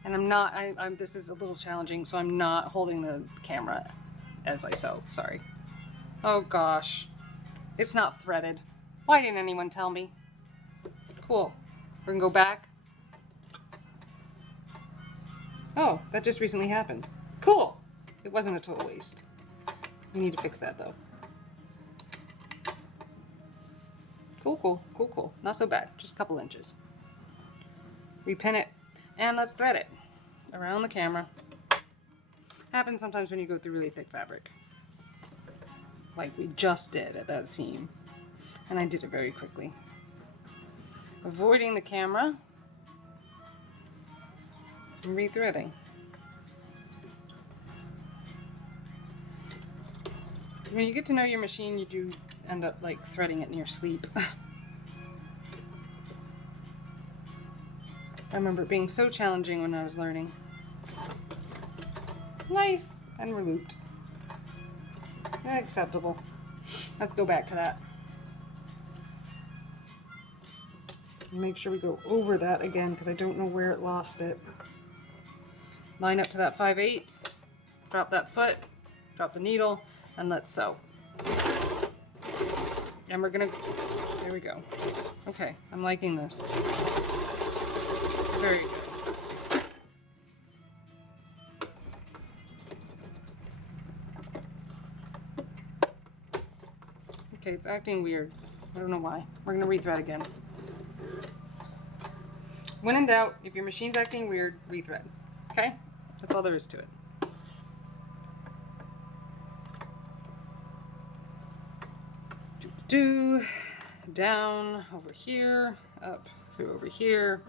And I'm not, this is a little challenging, so I'm not holding the camera as I sew, sorry. Oh gosh, it's not threaded. Why didn't anyone tell me? Cool, we're gonna go back. Oh, that just recently happened. Cool, it wasn't a total waste. We need to fix that though. Cool, cool, cool, cool. Not so bad, just a couple inches. Repin it, and let's thread it around the camera. Happens sometimes when you go through really thick fabric. Like we just did at that seam. And I did it very quickly. Avoiding the camera and rethreading. When you get to know your machine, you do end up like threading it in your sleep. I remember it being so challenging when I was learning. Nice, and we're looped. Acceptable. Let's go back to that. Make sure we go over that again because I don't know where it lost it. Line up to that 5/8, drop that foot, drop the needle, and let's sew. And we're gonna, there we go. Okay, I'm liking this. Very good. Okay, it's acting weird. I don't know why. We're gonna rethread again. When in doubt, if your machine's acting weird, rethread. Okay? That's all there is to it. Down over here, up through over here,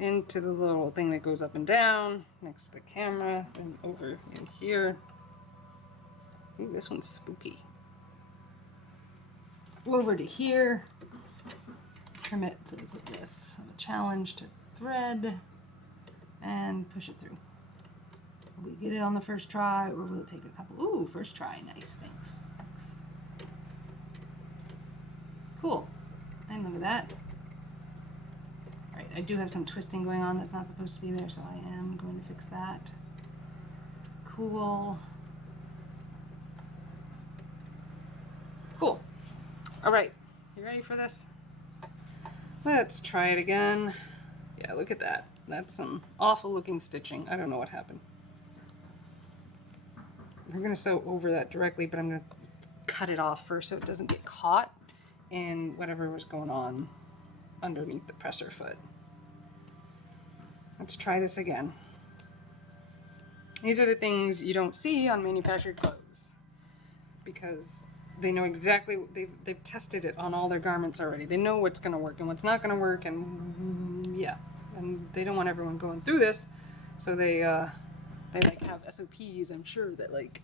into the little thing that goes up and down next to the camera, and over in here. Ooh, this one's spooky. Over to here. Trim it so it's like this. A challenge to thread and push it through. Will we get it on the first try, or will it take a couple? Ooh, first try. Nice, thanks. Cool. And look at that. Alright, I do have some twisting going on that's not supposed to be there, so I am going to fix that. Cool. Cool. Alright, you ready for this? Let's try it again. Yeah, look at that. That's some awful looking stitching. I don't know what happened. We're going to sew over that directly, but I'm going to cut it off first so it doesn't get caught in whatever was going on underneath the presser foot. Let's try this again. These are the things you don't see on manufactured clothes because they know exactly, they've tested it on all their garments already. They know what's going to work and what's not going to work, and yeah, and they don't want everyone going through this, so they like have SOPs, I'm sure, that like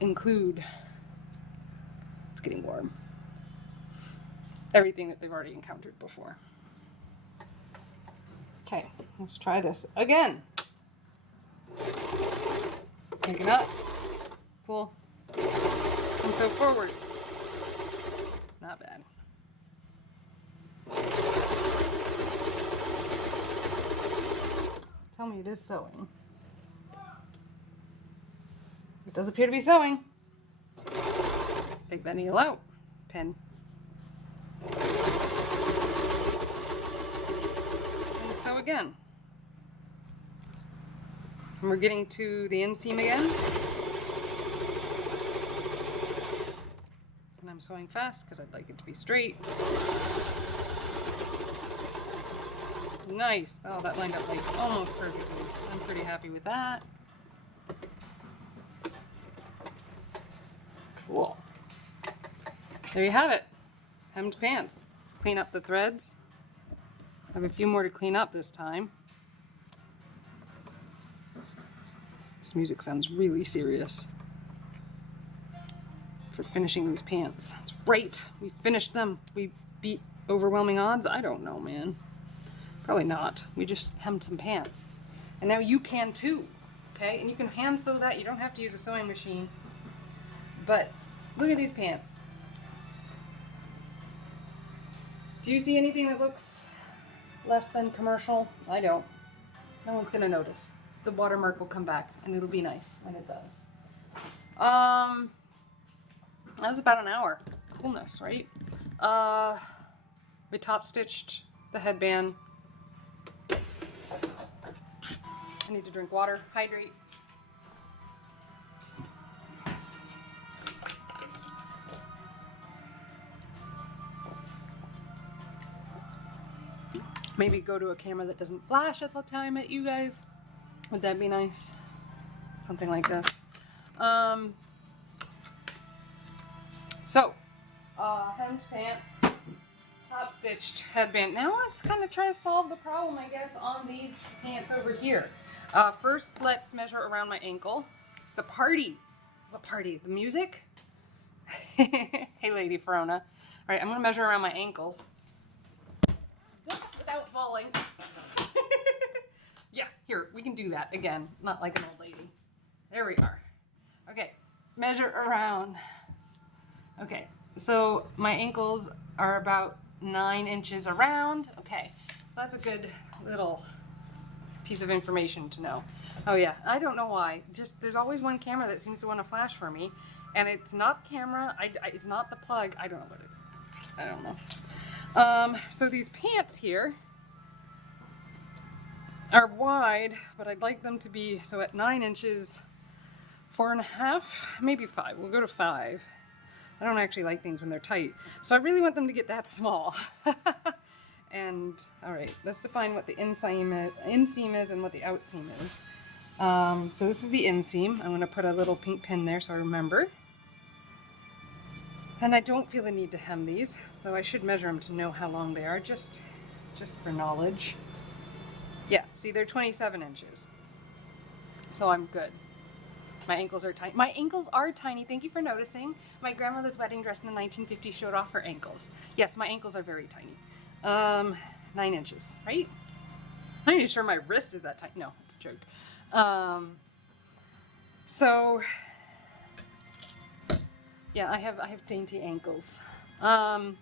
include, it's getting warm, everything that they've already encountered before. Okay, let's try this again. Take it up. Cool. And sew forward. Not bad. Tell me it is sewing. It does appear to be sewing. Take that needle out. Pin. And sew again. And we're getting to the inseam again. And I'm sewing fast because I'd like it to be straight. Nice. Oh, that lined up like almost perfectly. I'm pretty happy with that. Cool. There you have it. Hemmed pants. It's clean. clean up the threads. I have a few more to clean up this time. This music sounds really serious for finishing these pants. That's right, we finished them. We beat overwhelming odds. I don't know, man. Probably not. We just hemmed some pants. And now you can too, okay? And you can hand sew that. You don't have to use a sewing machine. But look at these pants. Do you see anything that looks less than commercial? I don't. No one's gonna notice. The watermark will come back and it'll be nice when it does. That was about an hour. Coolness, right? We top stitched the headband. I need to drink water, hydrate. Maybe go to a camera that doesn't flash at the time at you guys. Would that be nice? Something like this. Hemmed pants, top stitched headband. Now let's kind of try to solve the problem, I guess, on these pants over here. First, let's measure around my ankle. It's a party. What party? The music? Hey, Lady Verona. All right, I'm gonna measure around my ankles. Without falling. Yeah, here, we can do that again. Not like an old lady. There we are. Okay, measure around. Okay, so my ankles are about 9 inches around. Okay, so that's a good little piece of information to know. Oh yeah, I don't know why. Just there's always one camera that seems to want to flash for me, and it's not the camera. It's not the plug. I don't know what it is. I don't know. So these pants here are wide, but I'd like them to be so at 9 inches, 4.5, maybe 5. We'll go to 5. I don't actually like things when they're tight, so I really want them to get that small. And all right, let's define what the inseam is and what the outseam is. So this is the inseam. I'm going to put a little pink pin there so I remember. And I don't feel the need to hem these, though I should measure them to know how long they are, just for knowledge. Yeah, see, they're 27 inches. So I'm good. My ankles are tiny. My ankles are tiny. Thank you for noticing. My grandmother's wedding dress in the 1950s showed off her ankles. Yes, my ankles are very tiny. 9 inches, right? I'm not even sure my wrist is that tiny. No, it's a joke. So yeah, I have dainty ankles. But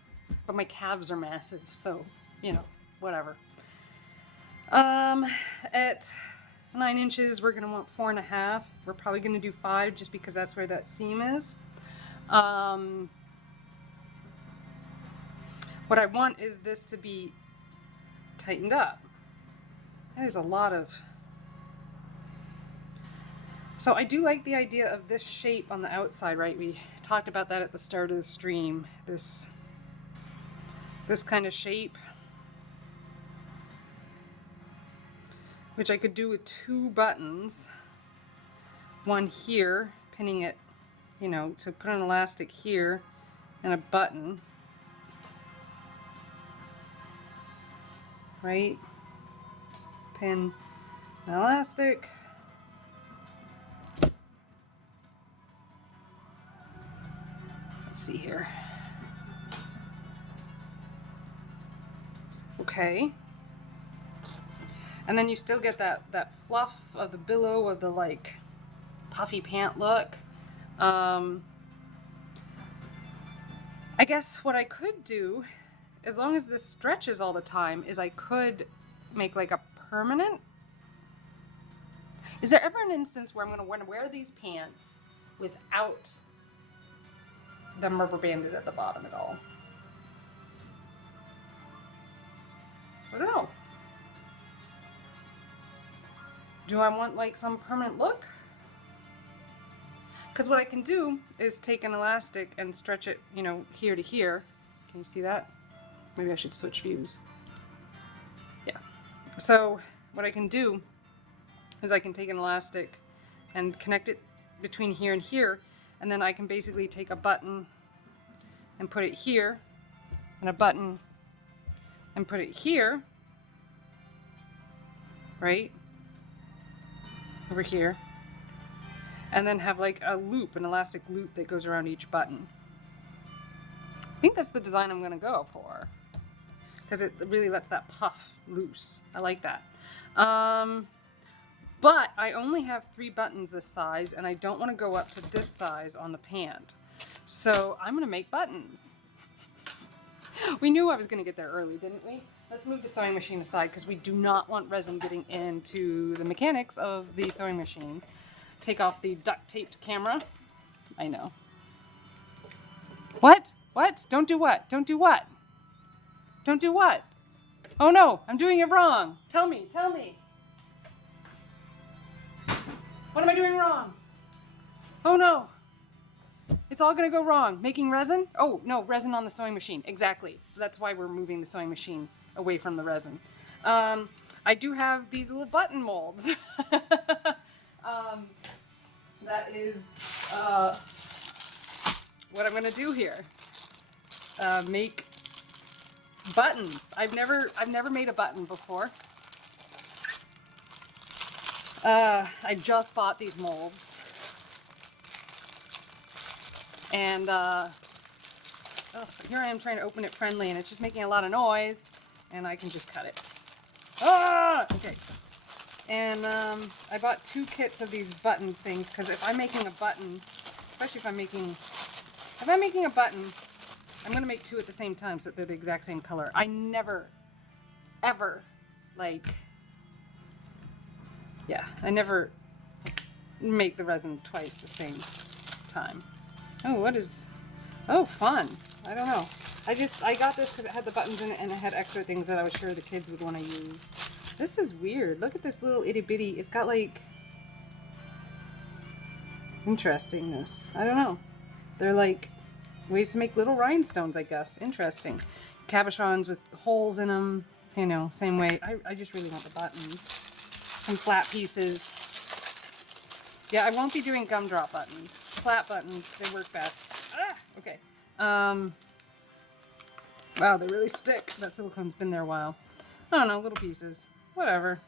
my calves are massive, so you know, whatever. At 9 inches, we're gonna want 4.5. We're probably gonna do 5 just because that's where that seam is. What I want is this to be tightened up. That is a lot of... So I do like the idea of this shape on the outside, right? We talked about that at the start of the stream. This kind of shape, which I could do with 2 buttons. One here, pinning it, you know, to put an elastic here, and a button. Right? Pin an elastic. Let's see here. Okay. And then you still get that fluff of the billow of the like puffy pant look. I guess what I could do, as long as this stretches all the time, is I could make like a permanent. Is there ever an instance where I'm going to want to wear these pants without them rubber banded at the bottom at all? I don't know. Do I want like some permanent look? Because what I can do is take an elastic and stretch it, you know, here to here. Can you see that? Maybe I should switch views. Yeah. So what I can do is I can take an elastic and connect it between here and here, and then I can basically take a button and put it here, and a button and put it here, right? Over here. And then have like a loop, an elastic loop that goes around each button. I think that's the design I'm gonna go for, because it really lets that puff loose. I like that. But I only have 3 buttons this size, and I don't want to go up to this size on the pant. So I'm gonna make buttons. We knew I was gonna get there early, didn't we? Let's move the sewing machine aside because we do not want resin getting into the mechanics of the sewing machine. Take off the duct taped camera. I know. What? What? Don't do what? Don't do what? Don't do what? Oh no, I'm doing it wrong. Tell me, tell me. What am I doing wrong? Oh no. It's all gonna go wrong. Making resin? Oh no, resin on the sewing machine. Exactly. So that's why we're moving the sewing machine away from the resin. I do have these little button molds. That is what I'm gonna do here. Make buttons. I've never made a button before. I just bought these molds. And here I am trying to open it friendly, and it's just making a lot of noise, and I can just cut it. Ah! Okay. And I bought 2 kits of these button things, because if I'm making a button, especially if I'm making a button, I'm going to make 2 at the same time so that they're the exact same color. I never, ever, like, yeah, I never make the resin twice the same time. Oh, what is, oh, fun. I don't know. I got this because it had the buttons in it and it had extra things that I was sure the kids would want to use. This is weird. Look at this little itty bitty. It's got like interestingness. I don't know. They're like ways to make little rhinestones, I guess. Interesting. Cabochons with holes in them. You know, same way. I just really want the buttons. Some flat pieces. Yeah, I won't be doing gumdrop buttons. Flat buttons, they work best. Ah, okay. Wow, they really stick. That silicone's been there a while. I don't know, little pieces. Whatever.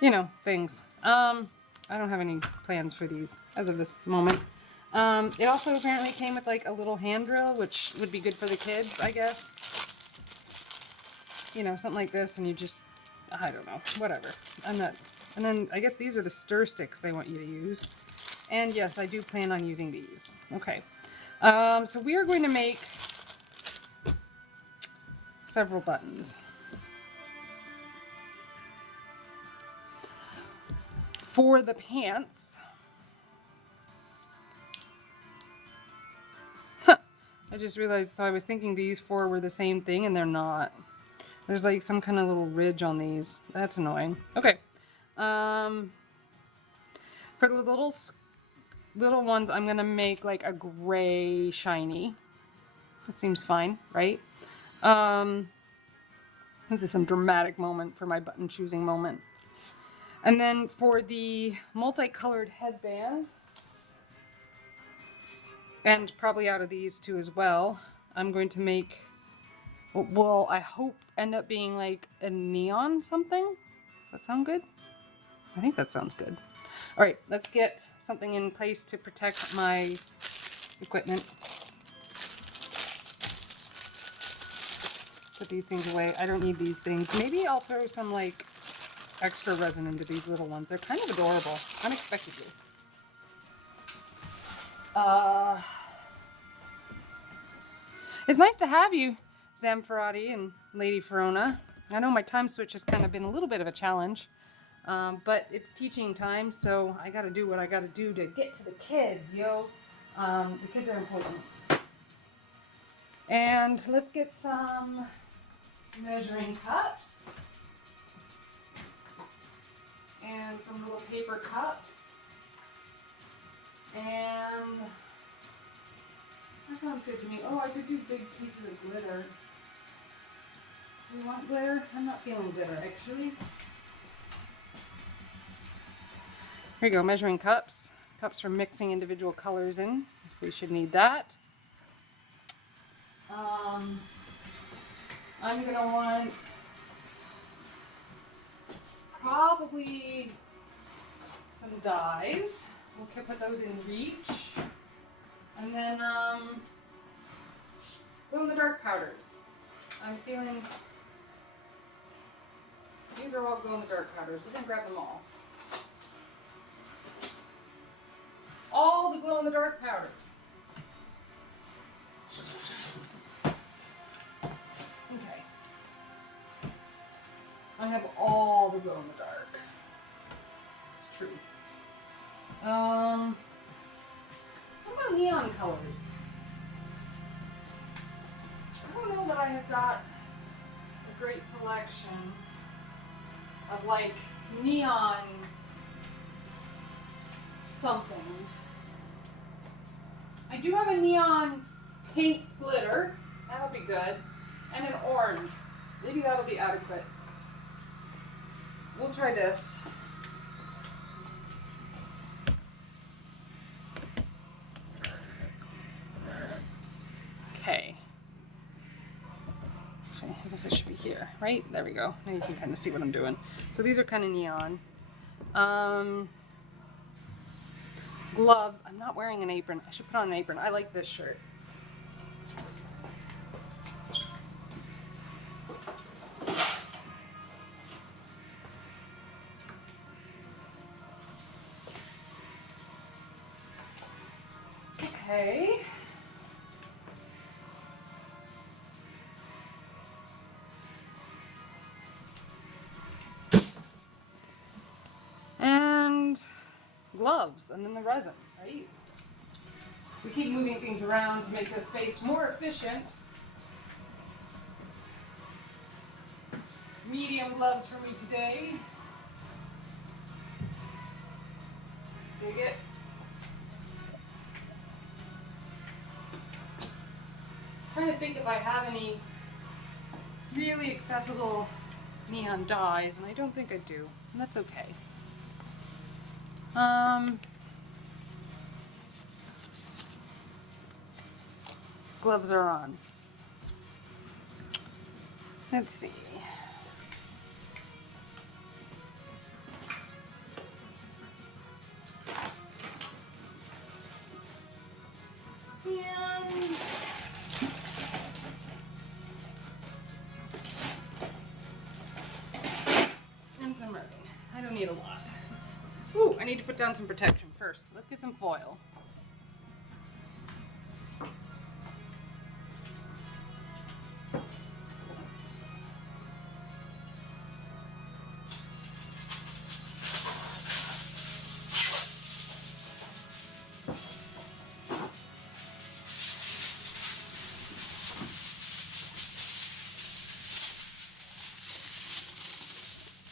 You know, things. I don't have any plans for these as of this moment. It also apparently came with like a little hand drill, which would be good for the kids, I guess. You know, something like this, and you just, I don't know, whatever. I'm not, and then I guess these are the stir sticks they want you to use. And yes, I do plan on using these. Okay. So we are going to make several buttons. For the pants, I just realized, so I was thinking these 4 were the same thing, and they're not. There's like some kind of little ridge on these. That's annoying. Okay. For the little ones, I'm gonna make like a gray shiny. That seems fine, right? This is some dramatic moment for my button choosing moment. And then for the multicolored headband, and probably out of these 2 as well, I'm going to make, well, I hope end up being like a neon something. Does that sound good? I think that sounds good. All right, let's get something in place to protect my equipment. Put these things away. I don't need these things. Maybe I'll throw some like extra resin into these little ones. They're kind of adorable, unexpectedly. It's nice to have you, Zamferati and Lady Verona. I know my time switch has kind of been a little bit of a challenge, but it's teaching time, so I gotta do what I gotta do to get to the kids, yo. The kids are important. And let's get some measuring cups. And some little paper cups. And that sounds good to me. Oh, I could do big pieces of glitter. Do you want glitter? I'm not feeling glitter, actually. Here you go, measuring cups. Cups for mixing individual colors in, if we should need that. I'm gonna want probably some dyes. We'll put those in reach. And then glow in the dark powders. I'm feeling these are all glow in the dark powders. We're gonna grab them all. All the glow in the dark powders. Okay. I have all the glow in the dark. It's true. What about neon colors? I don't know that I have got a great selection of like neon somethings. I do have a neon pink glitter. That'll be good. And an orange. Maybe that'll be adequate. We'll try this. Okay. Actually, I guess I should be here, right? There we go. Now you can kind of see what I'm doing. So these are kind of neon. Gloves. I'm not wearing an apron. I should put on an apron. I like this shirt. Okay. And gloves, and then the resin, right? We keep moving things around to make this space more efficient. Medium gloves for me today. Dig it. Trying to think if I have any really accessible neon dyes, and I don't think I do, and that's okay. Gloves are on. Let's see. And some resin. I don't need a lot. Ooh, I need to put down some protection first. Let's get some foil.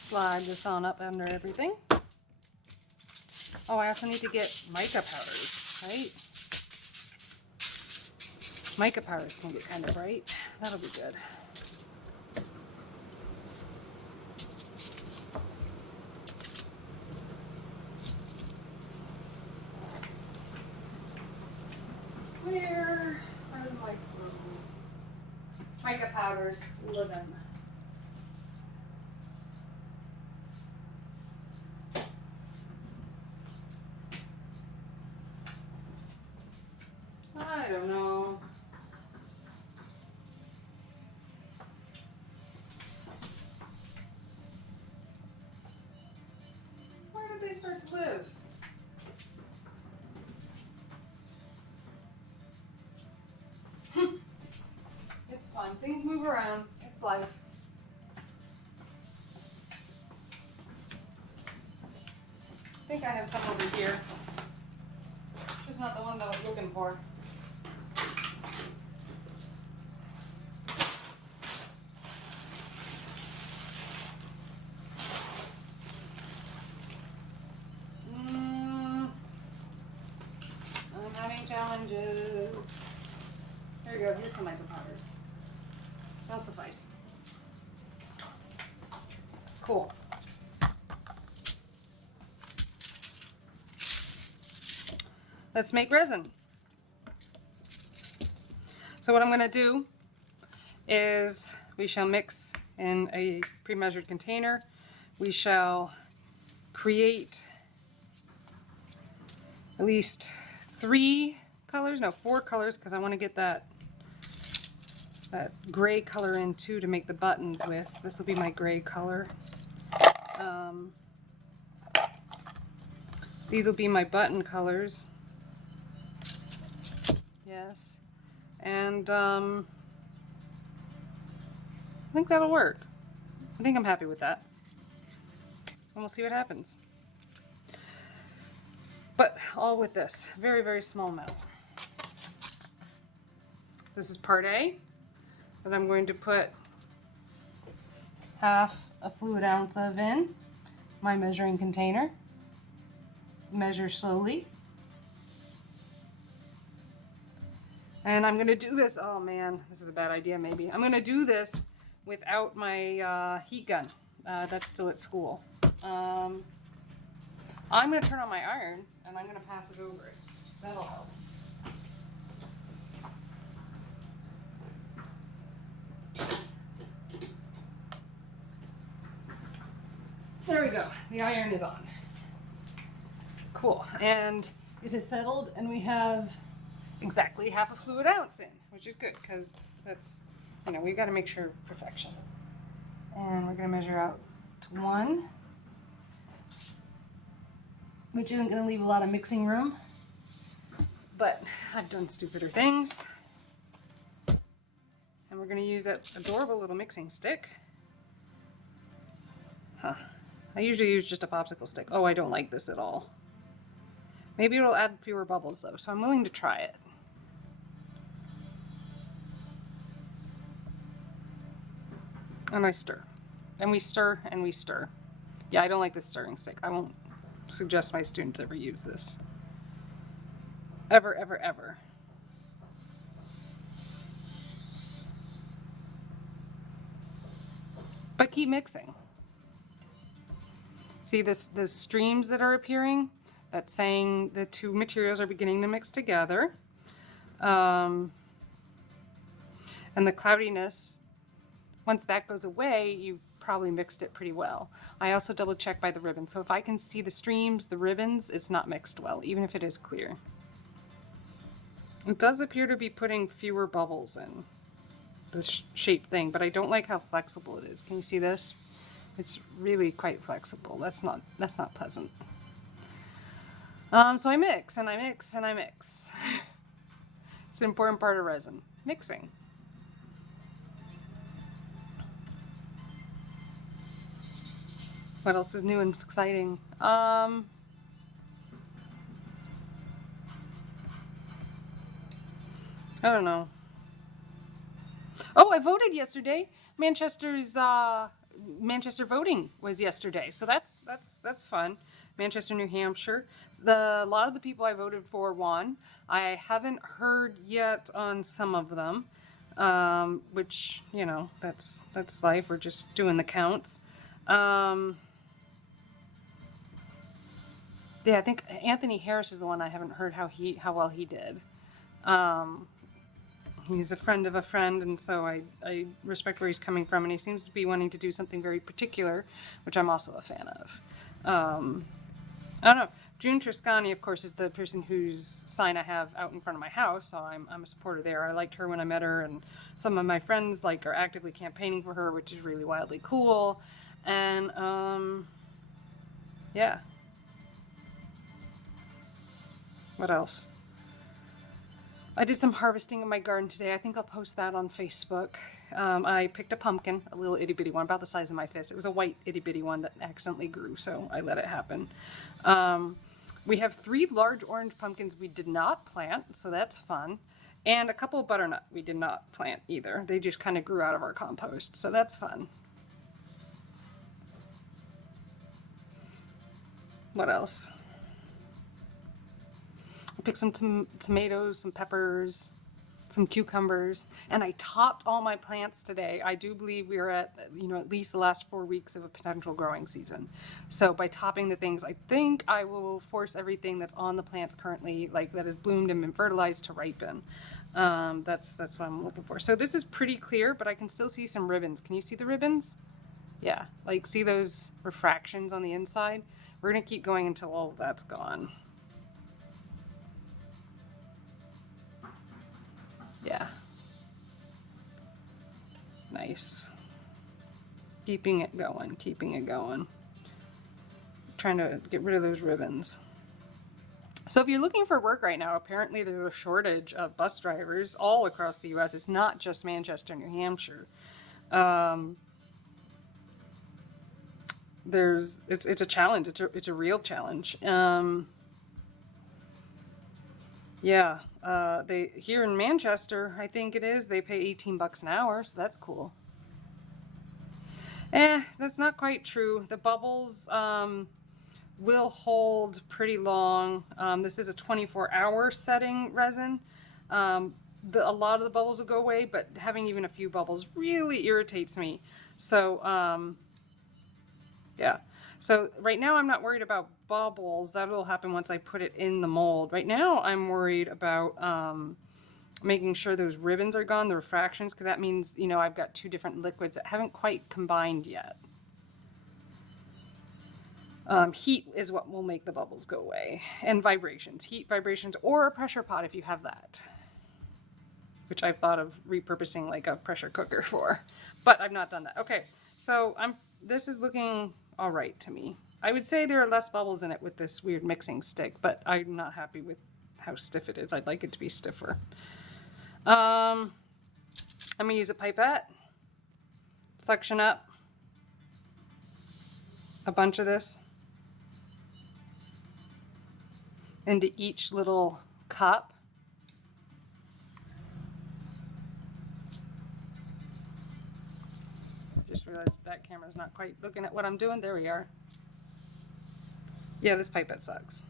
Slide this on up under everything. Oh, I also need to get mica powders, right? Mica powders can get kind of bright. That'll be good. Where are the mica powders living? I don't know. Where did they start to live? It's fun. Things move around. It's life. I think I have some over here. Just not the ones I was looking for. I'm having challenges. There you go. Here's some mica powders. They'll suffice. Cool. Let's make resin. So what I'm going to do is we shall mix in a pre-measured container. We shall create at least 4 colors, because I want to get that gray color in too to make the buttons with. This will be my gray color. These will be my button colors. Yes. And I think that'll work. I think I'm happy with that. And we'll see what happens. But all with this, very, very small amount. This is part A, that I'm going to put half a fluid ounce of in my measuring container. Measure slowly. And I'm going to do this, oh man, this is a bad idea maybe. I'm going to do this without my heat gun. That's still at school. I'm going to turn on my iron and I'm going to pass it over it. That'll help. There we go. The iron is on. Cool. And it has settled and we have exactly half a fluid ounce in, which is good because that's, you know, we got to make sure perfection. And we're going to measure out to 1, which isn't going to leave a lot of mixing room, but I've done stupider things. And we're going to use that adorable little mixing stick. Huh. I usually use just a popsicle stick. Oh, I don't like this at all. Maybe it'll add fewer bubbles though, so I'm willing to try it. And I stir. And we stir and we stir. Yeah, I don't like this stirring stick. I won't suggest my students ever use this. Ever, ever, ever. But keep mixing. See this, the streams that are appearing? That's saying the two materials are beginning to mix together. And the cloudiness, once that goes away, you've probably mixed it pretty well. I also double check by the ribbon. So if I can see the streams, the ribbons, it's not mixed well, even if it is clear. It does appear to be putting fewer bubbles in this shape thing, but I don't like how flexible it is. Can you see this? It's really quite flexible. That's not pleasant. So I mix and I mix and I mix. It's an important part of resin, mixing. What else is new and exciting? I don't know. Oh, I voted yesterday. Manchester voting was yesterday, so that's fun. Manchester, New Hampshire. A lot of the people I voted for won. I haven't heard yet on some of them, which, you know, that's life. We're just doing the counts. Yeah, I think Anthony Harris is the one I haven't heard how well he did. He's a friend of a friend, and so I respect where he's coming from, and he seems to be wanting to do something very particular, which I'm also a fan of. I don't know. June Triscani, of course, is the person whose sign I have out in front of my house, so I'm a supporter there. I liked her when I met her, and some of my friends are actively campaigning for her, which is really wildly cool. And yeah. What else? I did some harvesting in my garden today. I think I'll post that on Facebook. I picked a pumpkin, a little itty bitty one, about the size of my fist. It was a white itty bitty one that accidentally grew, so I let it happen. We have 3 large orange pumpkins we did not plant, so that's fun. And a couple of butternut we did not plant either. They just kind of grew out of our compost, so that's fun. What else? I picked some tomatoes, some peppers, some cucumbers, and I topped all my plants today. I do believe we are at, at least the last 4 weeks of a potential growing season. So by topping the things, I think I will force everything that's on the plants currently, that is bloomed and been fertilized, to ripen. That's what I'm looking for. So this is pretty clear, but I can still see some ribbons. Can you see the ribbons? Yeah, like see those refractions on the inside? We're gonna keep going until all of that's gone. Yeah. Nice. Keeping it going, keeping it going. Trying to get rid of those ribbons. So if you're looking for work right now, apparently there's a shortage of bus drivers all across the US. It's not just Manchester, New Hampshire. It's a challenge. It's a real challenge. Yeah, they here in Manchester, I think it is. They pay $18 an hour, so that's cool. That's not quite true. The bubbles will hold pretty long. This is a 24-hour setting resin. A lot of the bubbles will go away, but having even a few bubbles really irritates me. So yeah. So right now I'm not worried about bubbles. That will happen once I put it in the mold. Right now I'm worried about making sure those ribbons are gone, the refractions, because that means, you know, I've got two different liquids that haven't quite combined yet. Heat is what will make the bubbles go away, and vibrations, heat, vibrations, or a pressure pot if you have that, which I've thought of repurposing like a pressure cooker for, but I've not done that. Okay, so this is looking all right to me. I would say there are less bubbles in it with this weird mixing stick, but I'm not happy with how stiff it is. I'd like it to be stiffer. I'm gonna use a pipette, suction up a bunch of this into each little cup. Just realized that camera's not quite looking at what I'm doing. There we are. Yeah, this pipette sucks.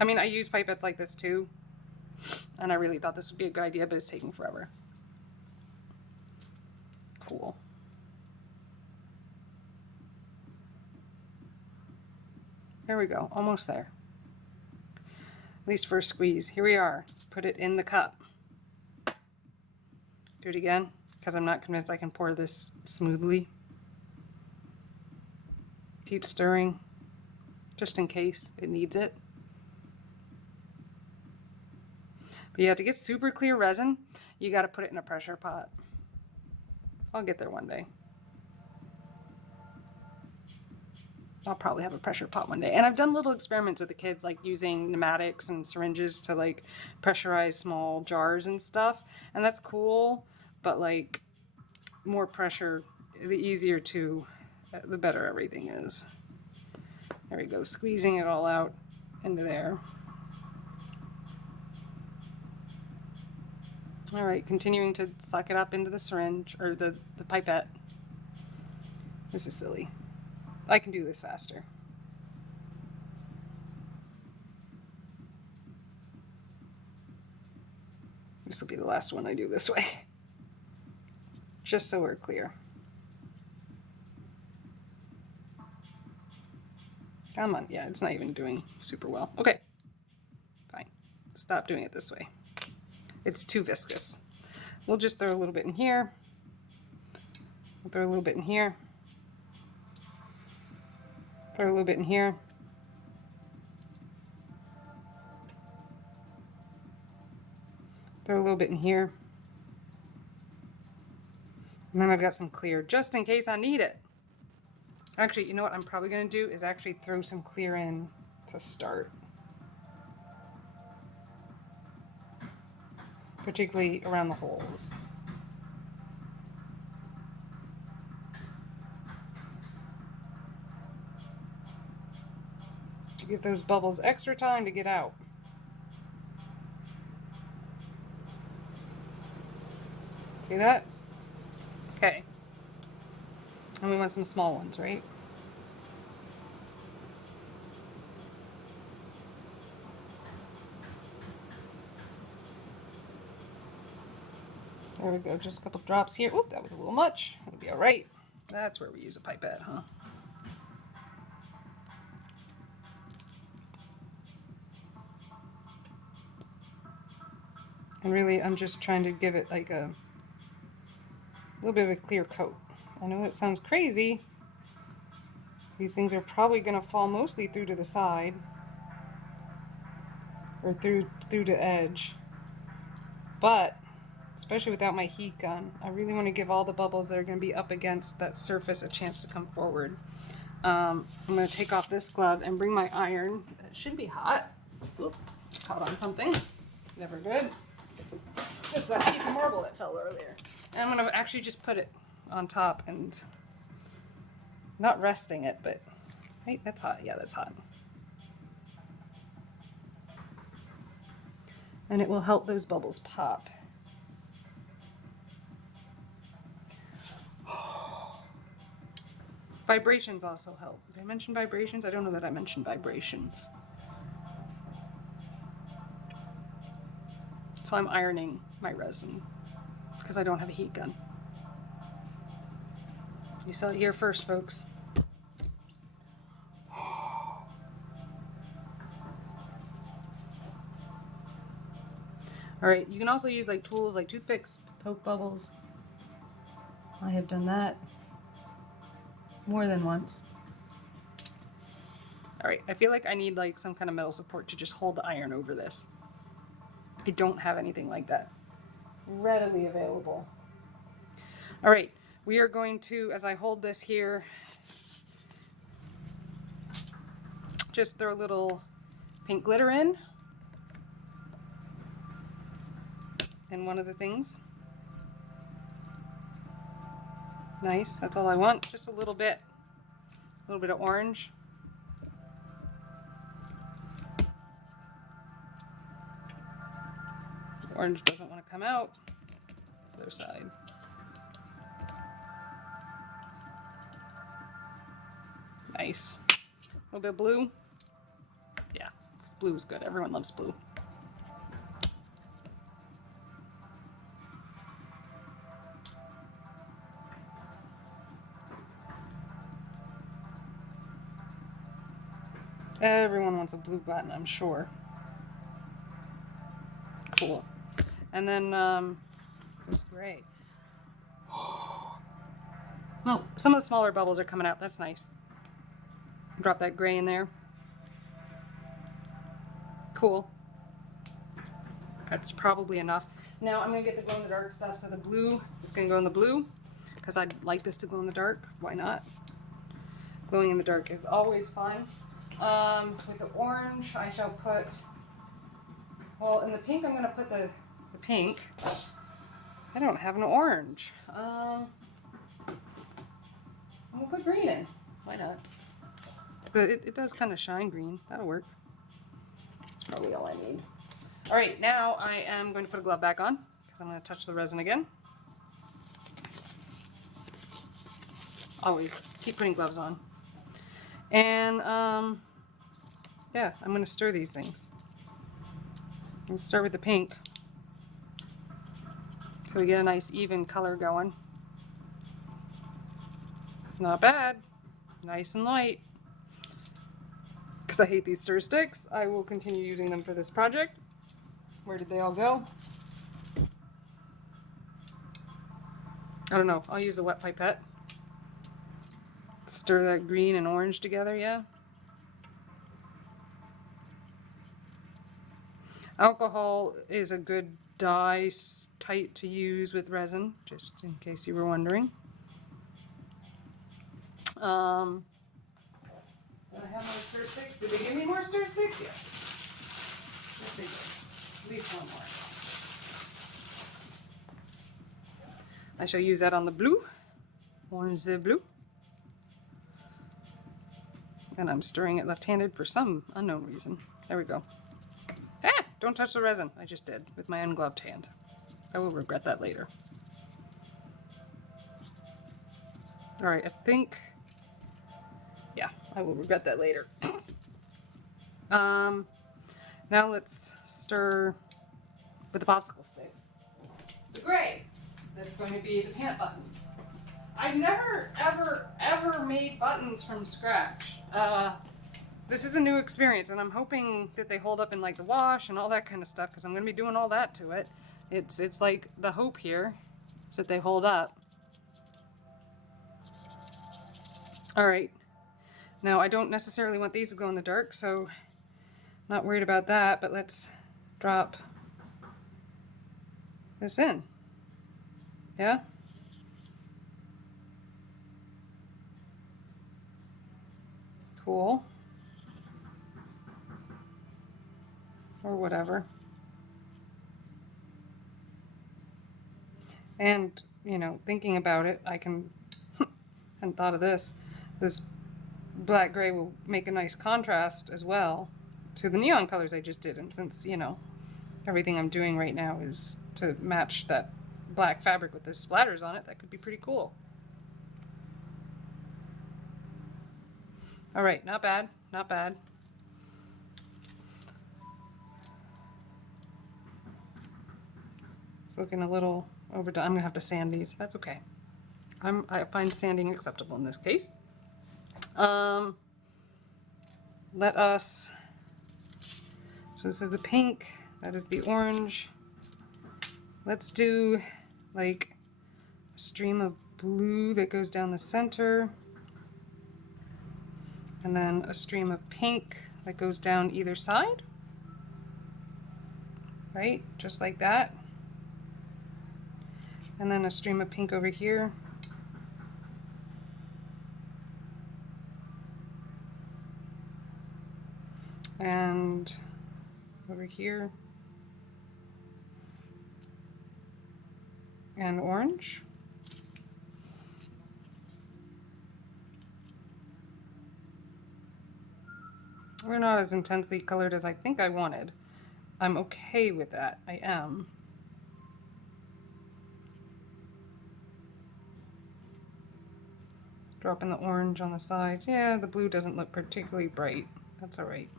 I mean, I use pipettes like this too, and I really thought this would be a good idea, but it's taking forever. Cool. There we go, almost there. At least for a squeeze. Here we are. Put it in the cup. Do it again, because I'm not convinced I can pour this smoothly. Keep stirring, just in case it needs it. But yeah, to get super clear resin, you got to put it in a pressure pot. I'll get there one day. I'll probably have a pressure pot one day. And I've done little experiments with the kids, like using pneumatics and syringes to like pressurize small jars and stuff. And that's cool, but like more pressure, the easier to, the better everything is. There we go, squeezing it all out into there. All right, continuing to suck it up into the syringe, or the pipette. This is silly. I can do this faster. This will be the last one I do this way. Just so we're clear. Come on, yeah, it's not even doing super well. Okay, fine. Stop doing it this way. It's too viscous. We'll just throw a little bit in here. We'll throw a little bit in here. Throw a little bit in here. Throw a little bit in here. And then I've got some clear, just in case I need it. Actually, you know what I'm probably going to do is actually throw some clear in to start. Particularly around the holes. To give those bubbles extra time to get out. See that? Okay. And we want some small ones, right? There we go, just a couple drops here. Oop, that was a little much. It'll be all right. That's where we use a pipette, huh? And really, I'm just trying to give it like a little bit of a clear coat. I know that sounds crazy. These things are probably going to fall mostly through to the side or through to edge. But especially without my heat gun, I really want to give all the bubbles that are going to be up against that surface a chance to come forward. I'm going to take off this glove and bring my iron. It should be hot. Oop, caught on something. Never good. Just that piece of marble that fell earlier. And I'm going to actually just put it on top and not resting it, but right, that's hot. Yeah, that's hot. And it will help those bubbles pop. Vibrations also help. Did I mention vibrations? I don't know that I mentioned vibrations. So I'm ironing my resin because I don't have a heat gun. You saw it here first, folks. All right, you can also use like tools like toothpicks to poke bubbles. I have done that more than once. All right, I feel like I need like some kind of metal support to just hold the iron over this. I don't have anything like that readily available. All right, we are going to, as I hold this here, just throw a little pink glitter in. And one of the things. Nice, that's all I want. Just a little bit of orange. The orange doesn't want to come out. Other side. Nice. A little bit of blue. Yeah, blue is good. Everyone loves blue. Everyone wants a blue button, I'm sure. Cool. And then this gray. Well, some of the smaller bubbles are coming out. That's nice. Drop that gray in there. Cool. That's probably enough. Now I'm going to get the glow in the dark stuff. So the blue is going to go in the blue because I'd like this to glow in the dark. Why not? Glowing in the dark is always fun. With the orange, I shall put, well, in the pink, I'm going to put the pink. I don't have an orange. I'm going to put green in. Why not? It does kind of shine green. That'll work. That's probably all I need. All right, now I am going to put a glove back on because I'm going to touch the resin again. Always keep putting gloves on. And yeah, I'm going to stir these things. Let's start with the pink so we get a nice even color going. Not bad. Nice and light. Because I hate these stir sticks, I will continue using them for this project. Where did they all go? I don't know. I'll use the wet pipette. Stir that green and orange together, yeah. Alcohol is a good dye type to use with resin, just in case you were wondering. Did I have more stir sticks? Did they give me more stir sticks? Yes. Yes, they did. At least one more. I shall use that on the blue. Orange the blue. And I'm stirring it left-handed for some unknown reason. There we go. Ah! Don't touch the resin. I just did with my ungloved hand. I will regret that later. Alright, I think... yeah, I will regret that later. Now let's stir with the popsicle stick. The gray. That's going to be the pant buttons. I've never, ever made buttons from scratch. This is a new experience, and I'm hoping that they hold up in like the wash and all that kind of stuff, because I'm going to be doing all that to it. It's like the hope here is that they hold up. All right. Now I don't necessarily want these to glow in the dark, so not worried about that, but let's drop this in. Yeah? Cool. Or whatever. And, you know, thinking about it, I hadn't thought of this. This black gray will make a nice contrast as well to the neon colors I just did. And since, you know, everything I'm doing right now is to match that black fabric with the splatters on it, that could be pretty cool. All right, not bad, not bad. It's looking a little overdone. I'm gonna have to sand these. That's okay. I find sanding acceptable in this case. Let us. So this is the pink. That is the orange. Let's do like a stream of blue that goes down the center, and then a stream of pink that goes down either side. Right, just like that. And then a stream of pink over here. And over here. And orange. We're not as intensely colored as I think I wanted. I'm okay with that. I am. Dropping the orange on the sides. Yeah, the blue doesn't look particularly bright. That's all right.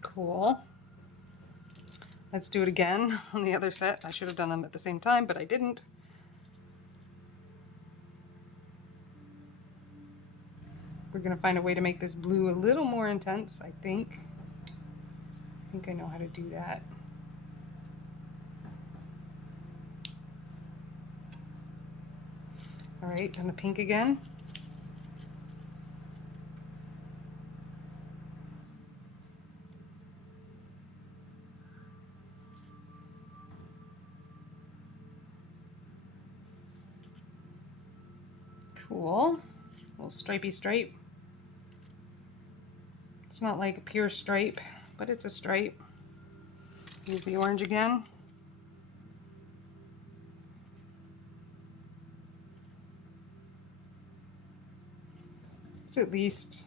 Cool. Let's do it again on the other set. I should have done them at the same time, but I didn't. We're gonna find a way to make this blue a little more intense, I think. I think I know how to do that. All right, and the pink again. Cool. A little stripey stripe. It's not like a pure stripe, but it's a stripe. Use the orange again. It's at least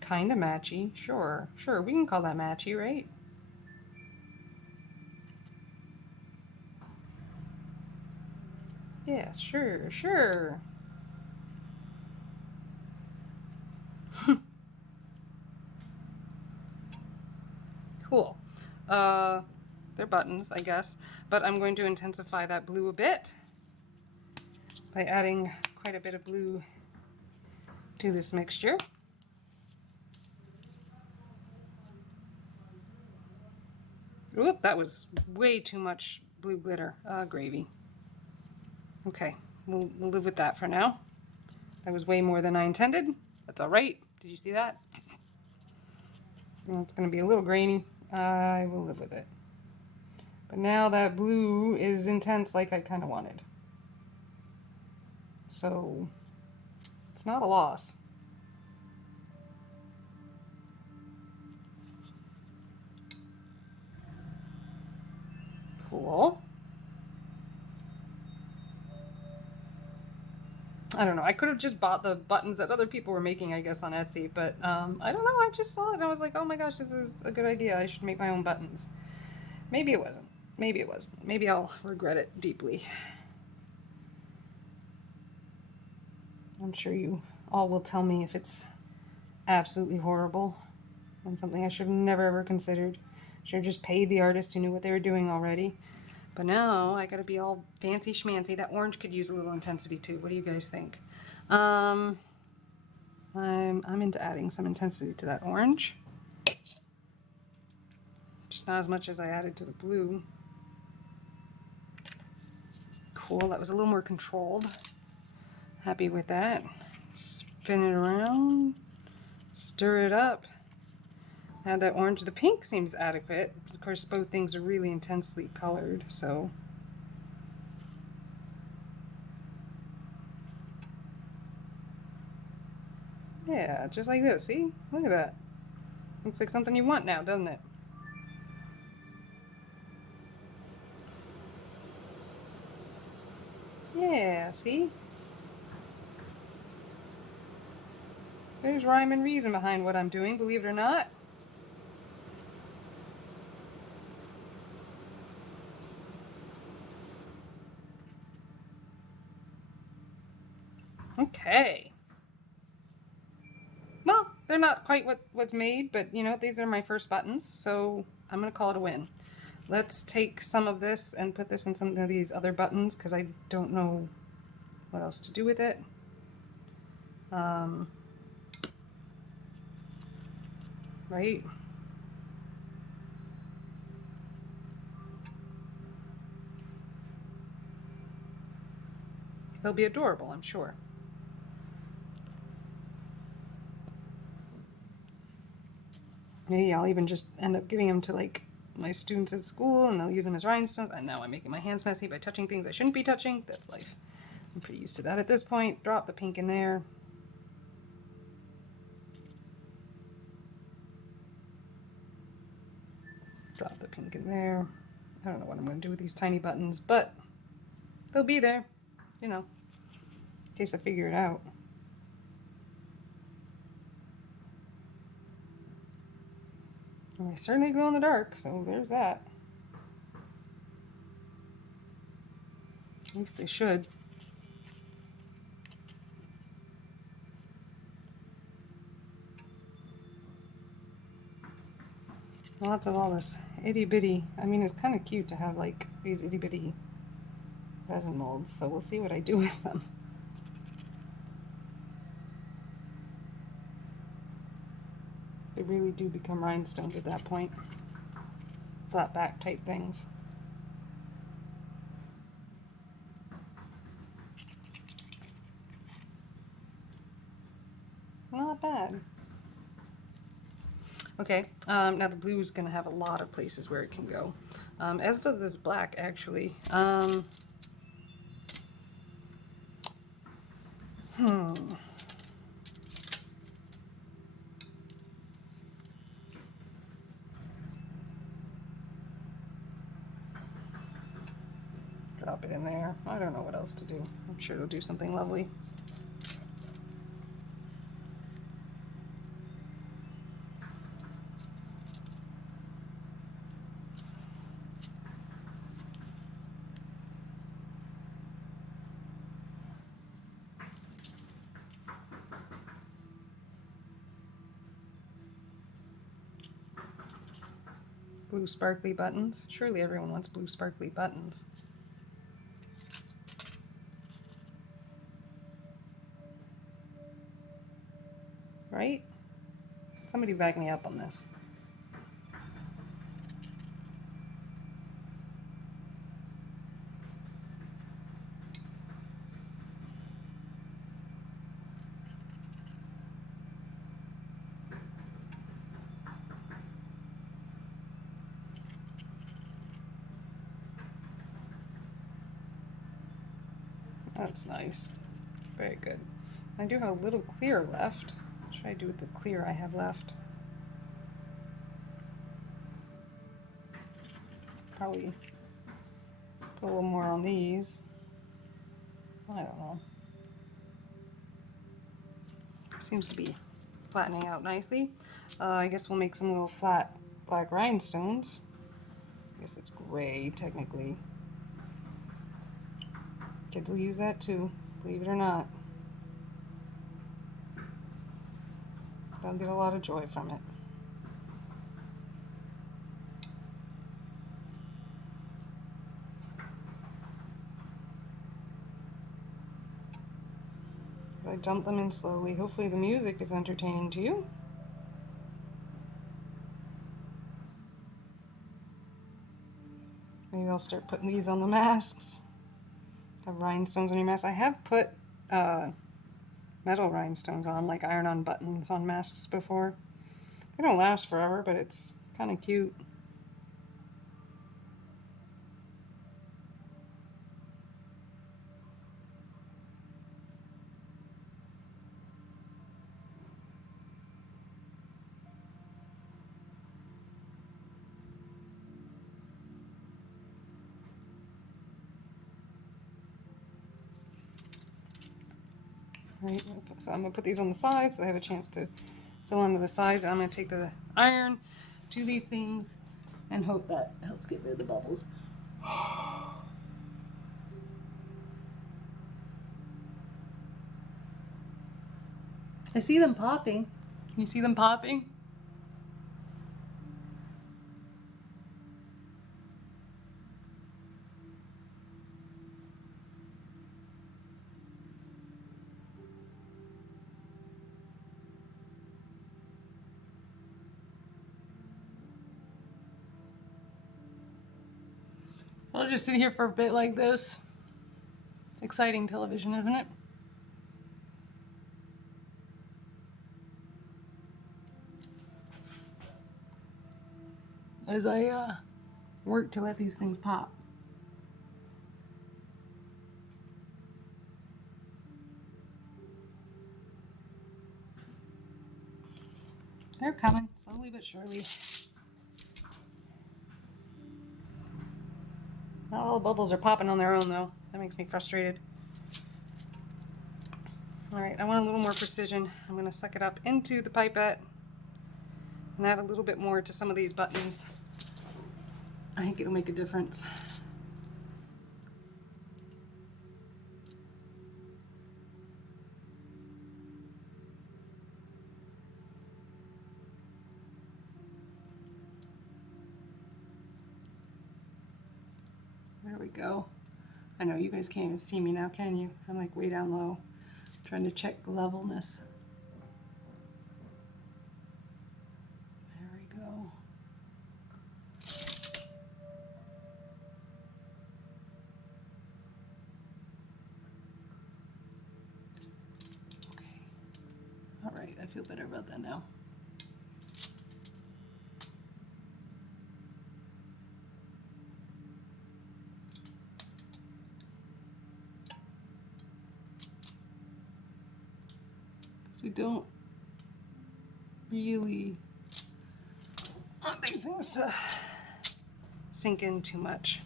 kind of matchy. Sure, sure, we can call that matchy, right? Yeah, sure, sure. Cool. They're buttons, I guess, but I'm going to intensify that blue a bit by adding quite a bit of blue to this mixture. Oop, that was way too much blue glitter. Gravy. Okay, we'll live with that for now. That was way more than I intended. That's all right. Did you see that? Well, it's going to be a little grainy. I will live with it. But now that blue is intense like I kind of wanted. So it's not a loss. Cool. I don't know. I could have just bought the buttons that other people were making, I guess, on Etsy. But I don't know. I just saw it and I was like, oh my gosh, this is a good idea. I should make my own buttons. Maybe it wasn't. Maybe it wasn't. Maybe I'll regret it deeply. I'm sure you all will tell me if it's absolutely horrible and something I should have never ever considered. Should have just paid the artist who knew what they were doing already. But now I gotta be all fancy schmancy. That orange could use a little intensity too. What do you guys think? I'm into adding some intensity to that orange. Just not as much as I added to the blue. Cool, that was a little more controlled. Happy with that. Spin it around, stir it up. Add that orange. The pink seems adequate. Of course, both things are really intensely colored, so. Yeah, just like this. See? Look at that. Looks like something you want now, doesn't it? Yeah, see? There's rhyme and reason behind what I'm doing, believe it or not. Okay. Well, they're not quite what was made, but you know, these are my first buttons, so I'm gonna call it a win. Let's take some of this and put this in some of these other buttons because I don't know what else to do with it. Right? They'll be adorable, I'm sure. Maybe I'll even just end up giving them to like my students at school and they'll use them as rhinestones. And now I'm making my hands messy by touching things I shouldn't be touching. That's life. I'm pretty used to that at this point. Drop the pink in there. Drop the pink in there. I don't know what I'm going to do with these tiny buttons, but they'll be there, you know, in case I figure it out. And they certainly glow in the dark, so there's that. At least they should. Lots of all this itty bitty. I mean, it's kind of cute to have like these itty bitty resin molds, so we'll see what I do with them. They really do become rhinestones at that point. Flat back type things. Not bad. Okay, now the blue is going to have a lot of places where it can go, as does this black actually. Drop it in there. I don't know what else to do. I'm sure it'll do something lovely. Blue sparkly buttons. Surely everyone wants blue sparkly buttons. Right? Somebody back me up on this. That's nice. Very good. I do have a little clear left. What should I do with the clear I have left? Probably put a little more on these. I don't know. Seems to be flattening out nicely. I guess we'll make some little flat black rhinestones. I guess it's gray technically. Kids will use that too, believe it or not. They'll get a lot of joy from it. I dump them in slowly. Hopefully the music is entertaining to you. Maybe I'll start putting these on the masks. Have rhinestones on your mask. I have put metal rhinestones on, like iron-on buttons on masks before. They don't last forever, but it's kind of cute. Right, so I'm gonna put these on the sides so I have a chance to fill onto the sides. I'm gonna take the iron to these things and hope that helps get rid of the bubbles. I see them popping. Can you see them popping? So I'll just sit here for a bit like this. Exciting television, isn't it? As I work to let these things pop. They're coming, slowly but surely. Not all the bubbles are popping on their own though. That makes me frustrated. Alright, I want a little more precision. I'm going to suck it up into the pipette and add a little bit more to some of these buttons. I think it'll make a difference. There we go. I know you guys can't even see me now, can you? I'm like way down low, trying to check levelness. There we go. Okay. All right, I feel better about that now. So we don't really want these things to sink in too much.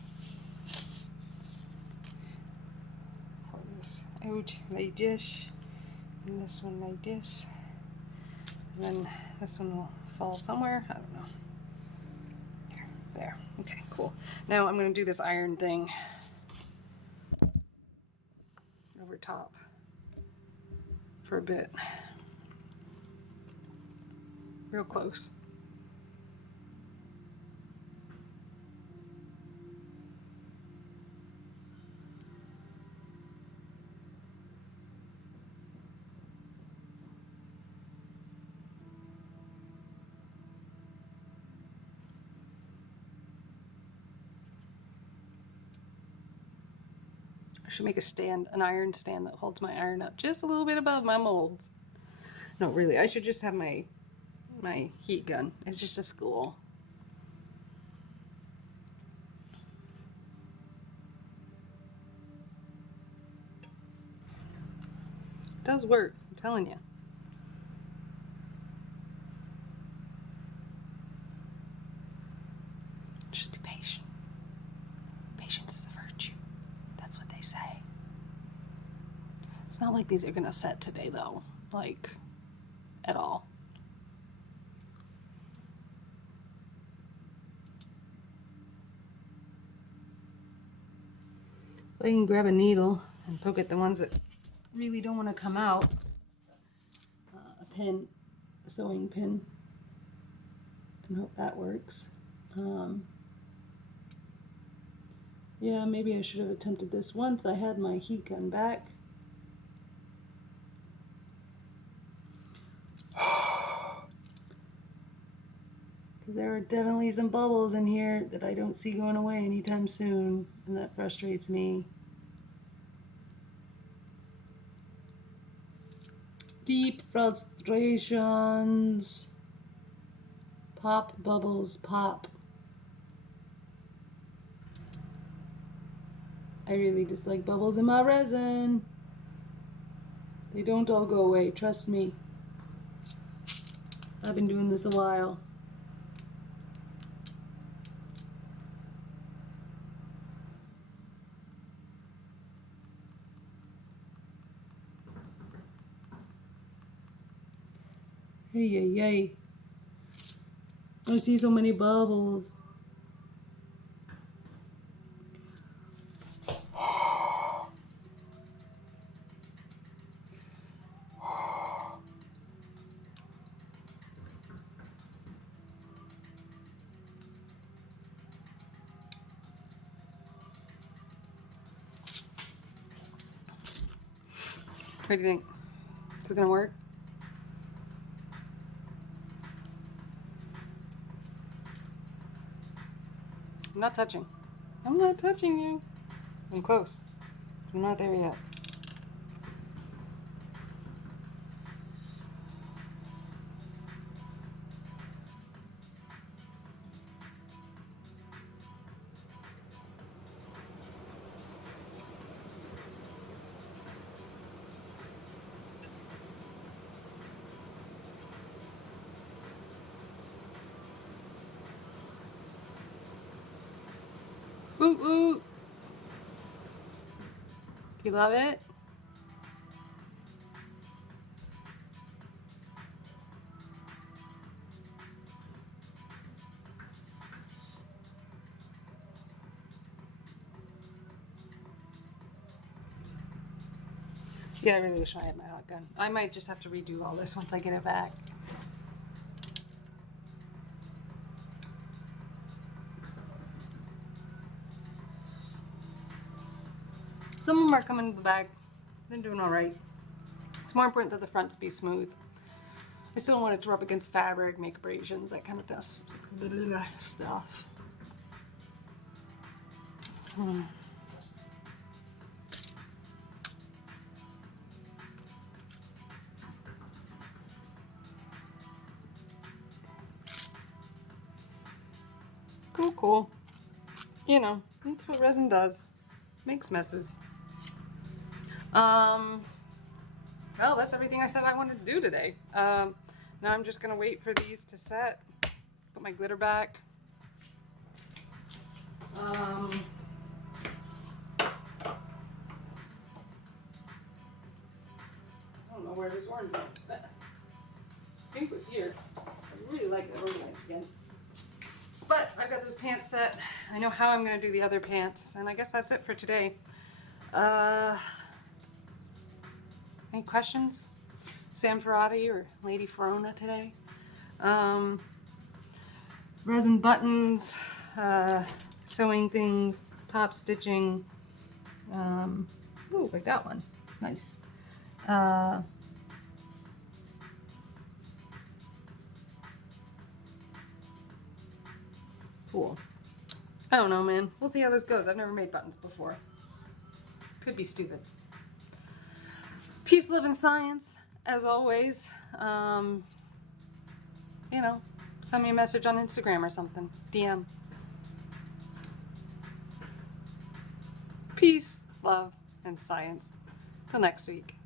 Pour this out like this, and this one like this, and then this one will fall somewhere. I don't know. There. Okay, cool. Now I'm going to do this iron thing over top for a bit. Real close. I should make a stand, an iron stand that holds my iron up just a little bit above my molds. No, really, I should just have my heat gun. It's just a school. It does work, I'm telling you. Just be patient. Patience is a virtue. That's what they say. It's not like these are gonna set today though, like at all. So I can grab a needle and poke at the ones that really don't want to come out. A pin, a sewing pin, and hope that works. Yeah, maybe I should have attempted this once I had my heat gun back. There are definitely some bubbles in here that I don't see going away anytime soon, and that frustrates me. Deep frustrations. Pop, bubbles, pop. I really dislike bubbles in my resin. They don't all go away, trust me. I've been doing this a while. Hey, hey, hey. I see so many bubbles. What do you think? Is it gonna work? I'm not touching. I'm not touching you. I'm close. I'm not there yet. Ooh, ooh. You love it? Yeah, I really wish I had my hot gun. I might just have to redo all this once I get it back. Some of them are coming to the back. They're doing all right. It's more important that the fronts be smooth. I still don't want it to rub against fabric, make abrasions, that kind of stuff. Cool, cool. You know, that's what resin does. Makes messes. Well, that's everything I said I wanted to do today. Now I'm just gonna wait for these to set. Put my glitter back. I don't know where this orange went. Pink was here. I really like that orange again. But I've got those pants set. I know how I'm going to do the other pants. And I guess that's it for today. Any questions? Sam Ferrati or Lady Ferona today? Resin buttons, sewing things, top stitching. Ooh, I got one. Nice. Cool. I don't know, man. We'll see how this goes. I've never made buttons before. Could be stupid. Peace, love, and science, as always. You know, send me a message on Instagram or something. DM. Peace, love, and science. Till next week.